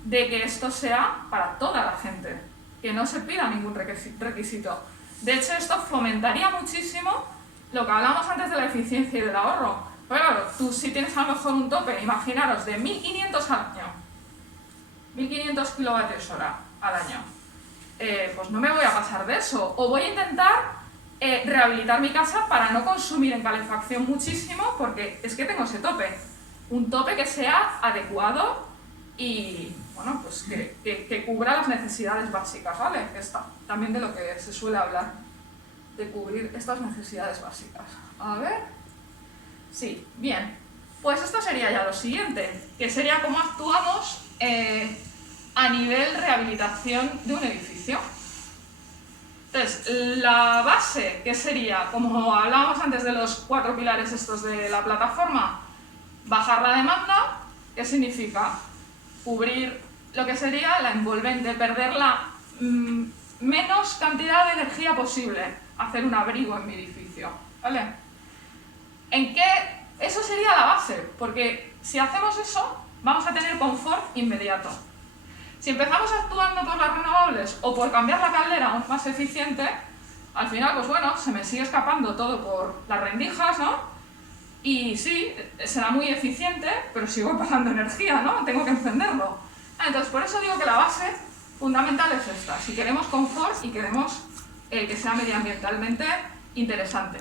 de que esto sea para toda la gente, que no se pida ningún requisito. De hecho, esto fomentaría muchísimo lo que hablamos antes de la eficiencia y del ahorro. Pero claro, tú si tienes a lo mejor un tope, imaginaros, de 1.500 al año, 1.500 kilovatios hora al año, pues no me voy a pasar de eso. O voy a intentar rehabilitar mi casa para no consumir en calefacción muchísimo, porque es que tengo ese tope. Un tope que sea adecuado y, bueno, pues que cubra las necesidades básicas, ¿vale? También de lo que se suele hablar, de cubrir estas necesidades básicas. A ver... Sí, bien. Pues esto sería ya lo siguiente, que sería cómo actuamos a nivel rehabilitación de un edificio. Entonces, la base, que sería, como hablábamos antes de los 4 pilares estos de la plataforma, bajar la demanda, ¿qué significa? Cubrir lo que sería la envolvente, perder la menos cantidad de energía posible, hacer un abrigo en mi edificio, ¿vale? ¿En qué? Eso sería la base, porque si hacemos eso, vamos a tener confort inmediato. Si empezamos actuando por las renovables o por cambiar la caldera aún más eficiente, al final, pues bueno, se me sigue escapando todo por las rendijas, ¿no? Y sí, será muy eficiente, pero sigo pagando energía, ¿no? Tengo que encenderlo. Entonces, por eso digo que la base fundamental es esta. Si queremos confort y queremos que sea medioambientalmente interesante.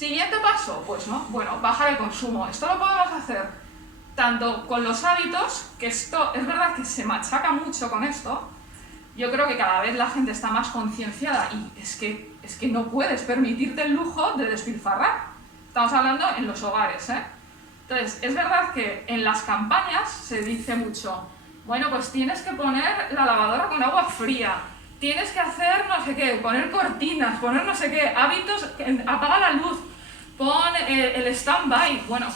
Siguiente paso, pues no, bueno, bajar el consumo. Esto lo podemos hacer tanto con los hábitos, que esto es verdad que se machaca mucho con esto. Yo creo que cada vez la gente está más concienciada y es que no puedes permitirte el lujo de despilfarrar. Estamos hablando en los hogares, ¿eh? Entonces, es verdad que en las campañas se dice mucho, bueno, pues tienes que poner la lavadora con agua fría, tienes que hacer no sé qué, poner cortinas, poner no sé qué, hábitos, apaga la luz, pon el stand-by. Bueno,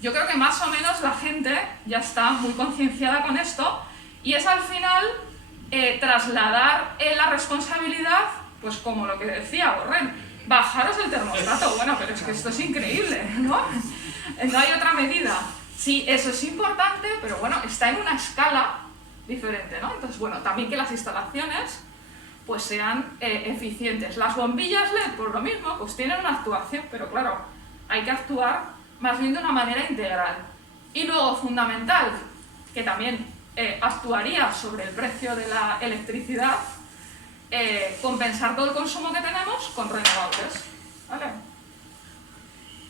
yo creo que más o menos la gente ya está muy concienciada con esto y es al final trasladar la responsabilidad, pues como lo que decía Borrell, bajaros el termostato. Bueno, pero es que esto es increíble, ¿no? No hay otra medida. Sí, eso es importante, pero bueno, está en una escala diferente, ¿no? Entonces, bueno, también que las instalaciones pues sean eficientes. Las bombillas LED, por lo mismo, pues tienen una actuación, pero claro, hay que actuar más bien de una manera integral. Y luego, fundamental, que también actuaría sobre el precio de la electricidad, compensar todo el consumo que tenemos con renovables, ¿vale?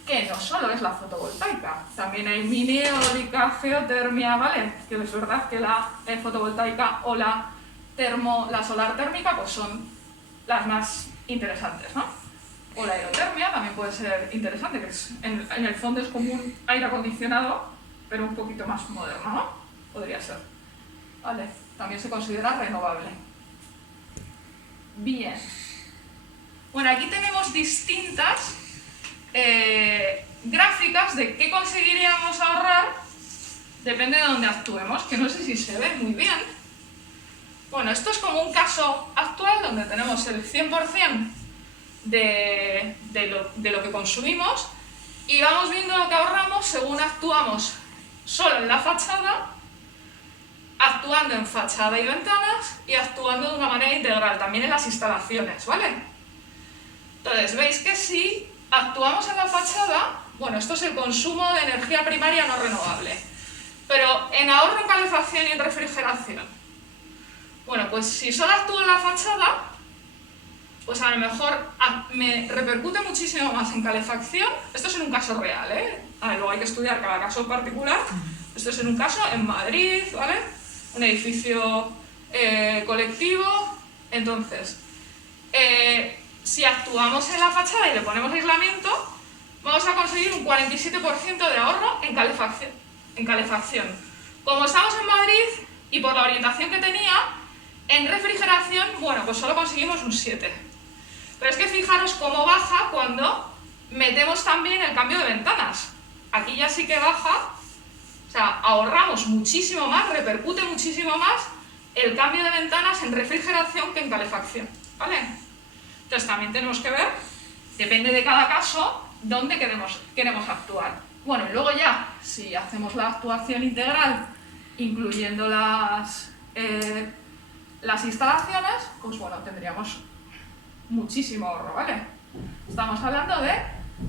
Que no solo es la fotovoltaica, también hay mini eólica, geotermia, ¿vale? Que es verdad que la fotovoltaica o la solar térmica pues son las más interesantes, ¿no? O la aerotermia también puede ser interesante, que es, en el fondo es como un aire acondicionado, pero un poquito más moderno, ¿no? Podría ser. Vale, también se considera renovable. Bien. Bueno, aquí tenemos distintas gráficas de qué conseguiríamos ahorrar, depende de dónde actuemos, que no sé si se ve muy bien. Bueno, esto es como un caso actual donde tenemos el 100% de lo que consumimos y vamos viendo lo que ahorramos según actuamos solo en la fachada, actuando en fachada y ventanas y actuando de una manera integral, también en las instalaciones, ¿vale? Entonces, veis que si actuamos en la fachada, bueno, esto es el consumo de energía primaria no renovable, pero en ahorro en calefacción y en refrigeración. Bueno, pues si solo actúo en la fachada, pues a lo mejor me repercute muchísimo más en calefacción. Esto es en un caso real, ¿eh? Luego hay que estudiar cada caso en particular. Esto es en un caso en Madrid, ¿vale? Un edificio colectivo. Entonces, si actuamos en la fachada y le ponemos aislamiento, vamos a conseguir un 47% de ahorro en calefacción. Como estamos en Madrid y por la orientación que tenía, en refrigeración, bueno, pues solo conseguimos un 7. Pero es que fijaros cómo baja cuando metemos también el cambio de ventanas. Aquí ya sí que baja, o sea, ahorramos muchísimo más, repercute muchísimo más el cambio de ventanas en refrigeración que en calefacción, ¿vale? Entonces también tenemos que ver, depende de cada caso, dónde queremos actuar. Bueno, y luego ya, si hacemos la actuación integral, incluyendo las instalaciones, pues bueno, tendríamos muchísimo ahorro, ¿vale? Estamos hablando de,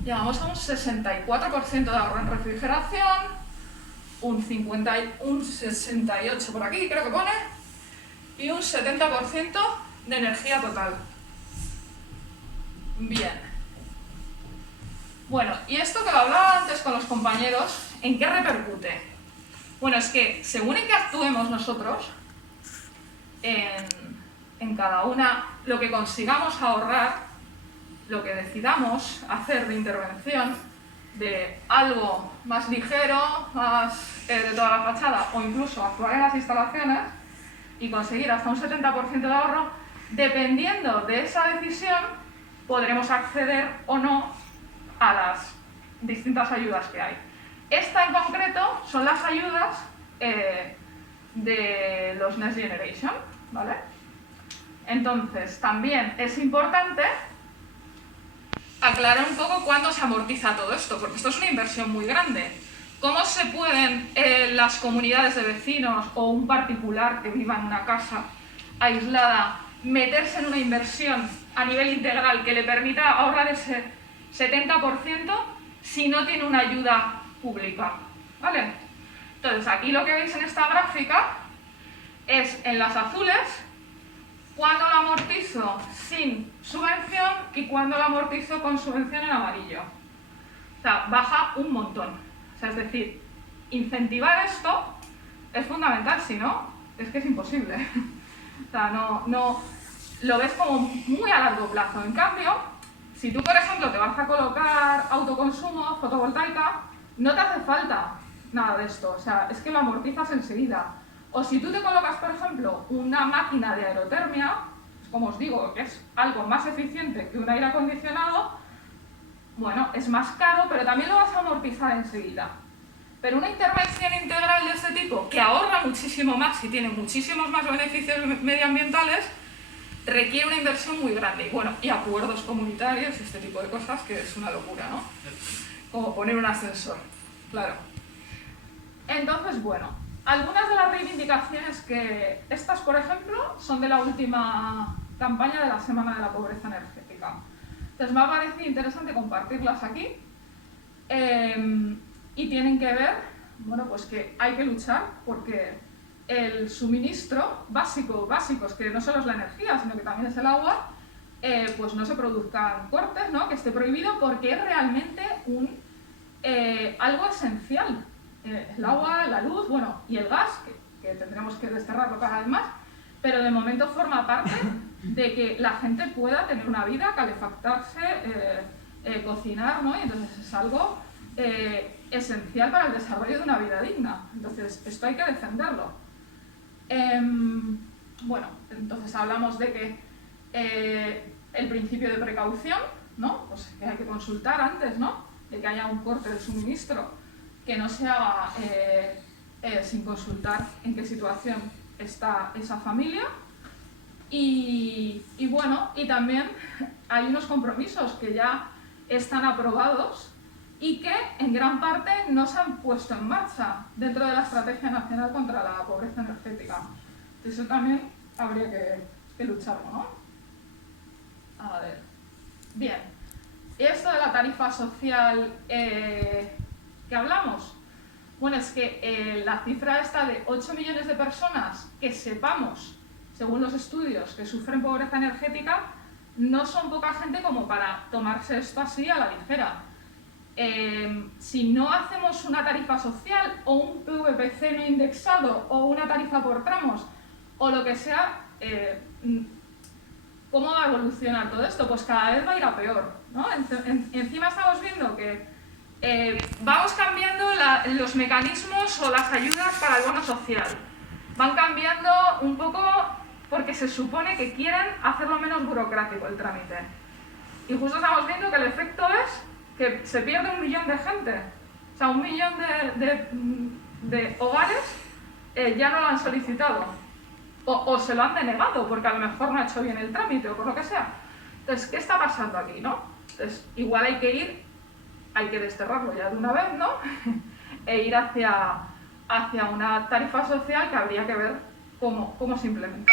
llegamos a un 64% de ahorro en refrigeración, un 68% por aquí, creo que pone, y un 70% de energía total. Bien. Bueno, y esto que lo hablaba antes con los compañeros, ¿en qué repercute? Bueno, es que según en qué actuemos nosotros, en cada una, lo que consigamos ahorrar, lo que decidamos hacer de intervención, de algo más ligero, más de toda la fachada, o incluso actuar en las instalaciones y conseguir hasta un 70% de ahorro, dependiendo de esa decisión, podremos acceder o no a las distintas ayudas que hay. Esta en concreto son las ayudas de los Next Generation, ¿vale? Entonces, también es importante aclarar un poco cuándo se amortiza todo esto, porque esto es una inversión muy grande. ¿Cómo se pueden las comunidades de vecinos o un particular que viva en una casa aislada meterse en una inversión a nivel integral que le permita ahorrar ese 70% si no tiene una ayuda pública? ¿Vale? Entonces, aquí lo que veis en esta gráfica es en las azules cuándo lo amortizo sin subvención y cuándo lo amortizo con subvención en amarillo. O sea, baja un montón. O sea, es decir, incentivar esto es fundamental, si no, es que es imposible. O sea, no lo ves como muy a largo plazo. En cambio, si tú, por ejemplo, te vas a colocar autoconsumo, fotovoltaica, no te hace falta nada de esto. O sea, es que lo amortizas enseguida. O si tú te colocas, por ejemplo, una máquina de aerotermia, como os digo, que es algo más eficiente que un aire acondicionado, bueno, es más caro, pero también lo vas a amortizar enseguida. Pero una intervención integral de este tipo, que ahorra muchísimo más y tiene muchísimos más beneficios medioambientales, requiere una inversión muy grande. Y bueno, y acuerdos comunitarios y este tipo de cosas, que es una locura, ¿no? Como poner un ascensor, claro. Entonces, bueno, algunas de las reivindicaciones que... Estas, por ejemplo, son de la última campaña de la Semana de la Pobreza Energética. Entonces me ha parecido interesante compartirlas aquí. Y tienen que ver, bueno, pues que hay que luchar porque el suministro básicos, que no solo es la energía, sino que también es el agua, pues no se produzcan cortes, ¿no? Que esté prohibido porque es realmente algo esencial. El agua, la luz, bueno, y el gas, que tendremos que desterrarlo cada vez más, pero de momento forma parte de que la gente pueda tener una vida, calefactarse, cocinar, ¿no? Y entonces es algo esencial para el desarrollo de una vida digna. Entonces, esto hay que defenderlo. Bueno, entonces hablamos de que el principio de precaución, ¿no? Pues que hay que consultar antes, ¿no? De que haya un corte de suministro, que no se haga sin consultar en qué situación está esa familia. Y bueno, y también hay unos compromisos que ya están aprobados y que en gran parte no se han puesto en marcha dentro de la Estrategia Nacional contra la Pobreza Energética. Eso también habría que lucharlo, ¿no? A ver. Bien. ¿Y esto de la tarifa social que hablamos? Bueno, es que la cifra esta de 8 millones de personas que sepamos, según los estudios, que sufren pobreza energética, no son poca gente como para tomarse esto así a la ligera. Si no hacemos una tarifa social o un PVPC no indexado o una tarifa por tramos o lo que sea, ¿cómo va a evolucionar todo esto? Pues cada vez va a ir a peor, ¿no? Encima estamos viendo que vamos cambiando los mecanismos o las ayudas para el bono social. Van cambiando un poco porque se supone que quieren hacerlo menos burocrático el trámite. Y justo estamos viendo que el efecto es que se pierde 1 millón de gente. O sea, 1 millón de hogares ya no lo han solicitado. O se lo han denegado porque a lo mejor no ha hecho bien el trámite o por lo que sea. Entonces, ¿qué está pasando aquí, no? Entonces, igual hay que desterrarlo ya de una vez, ¿no? E ir hacia una tarifa social que habría que ver cómo se implementa.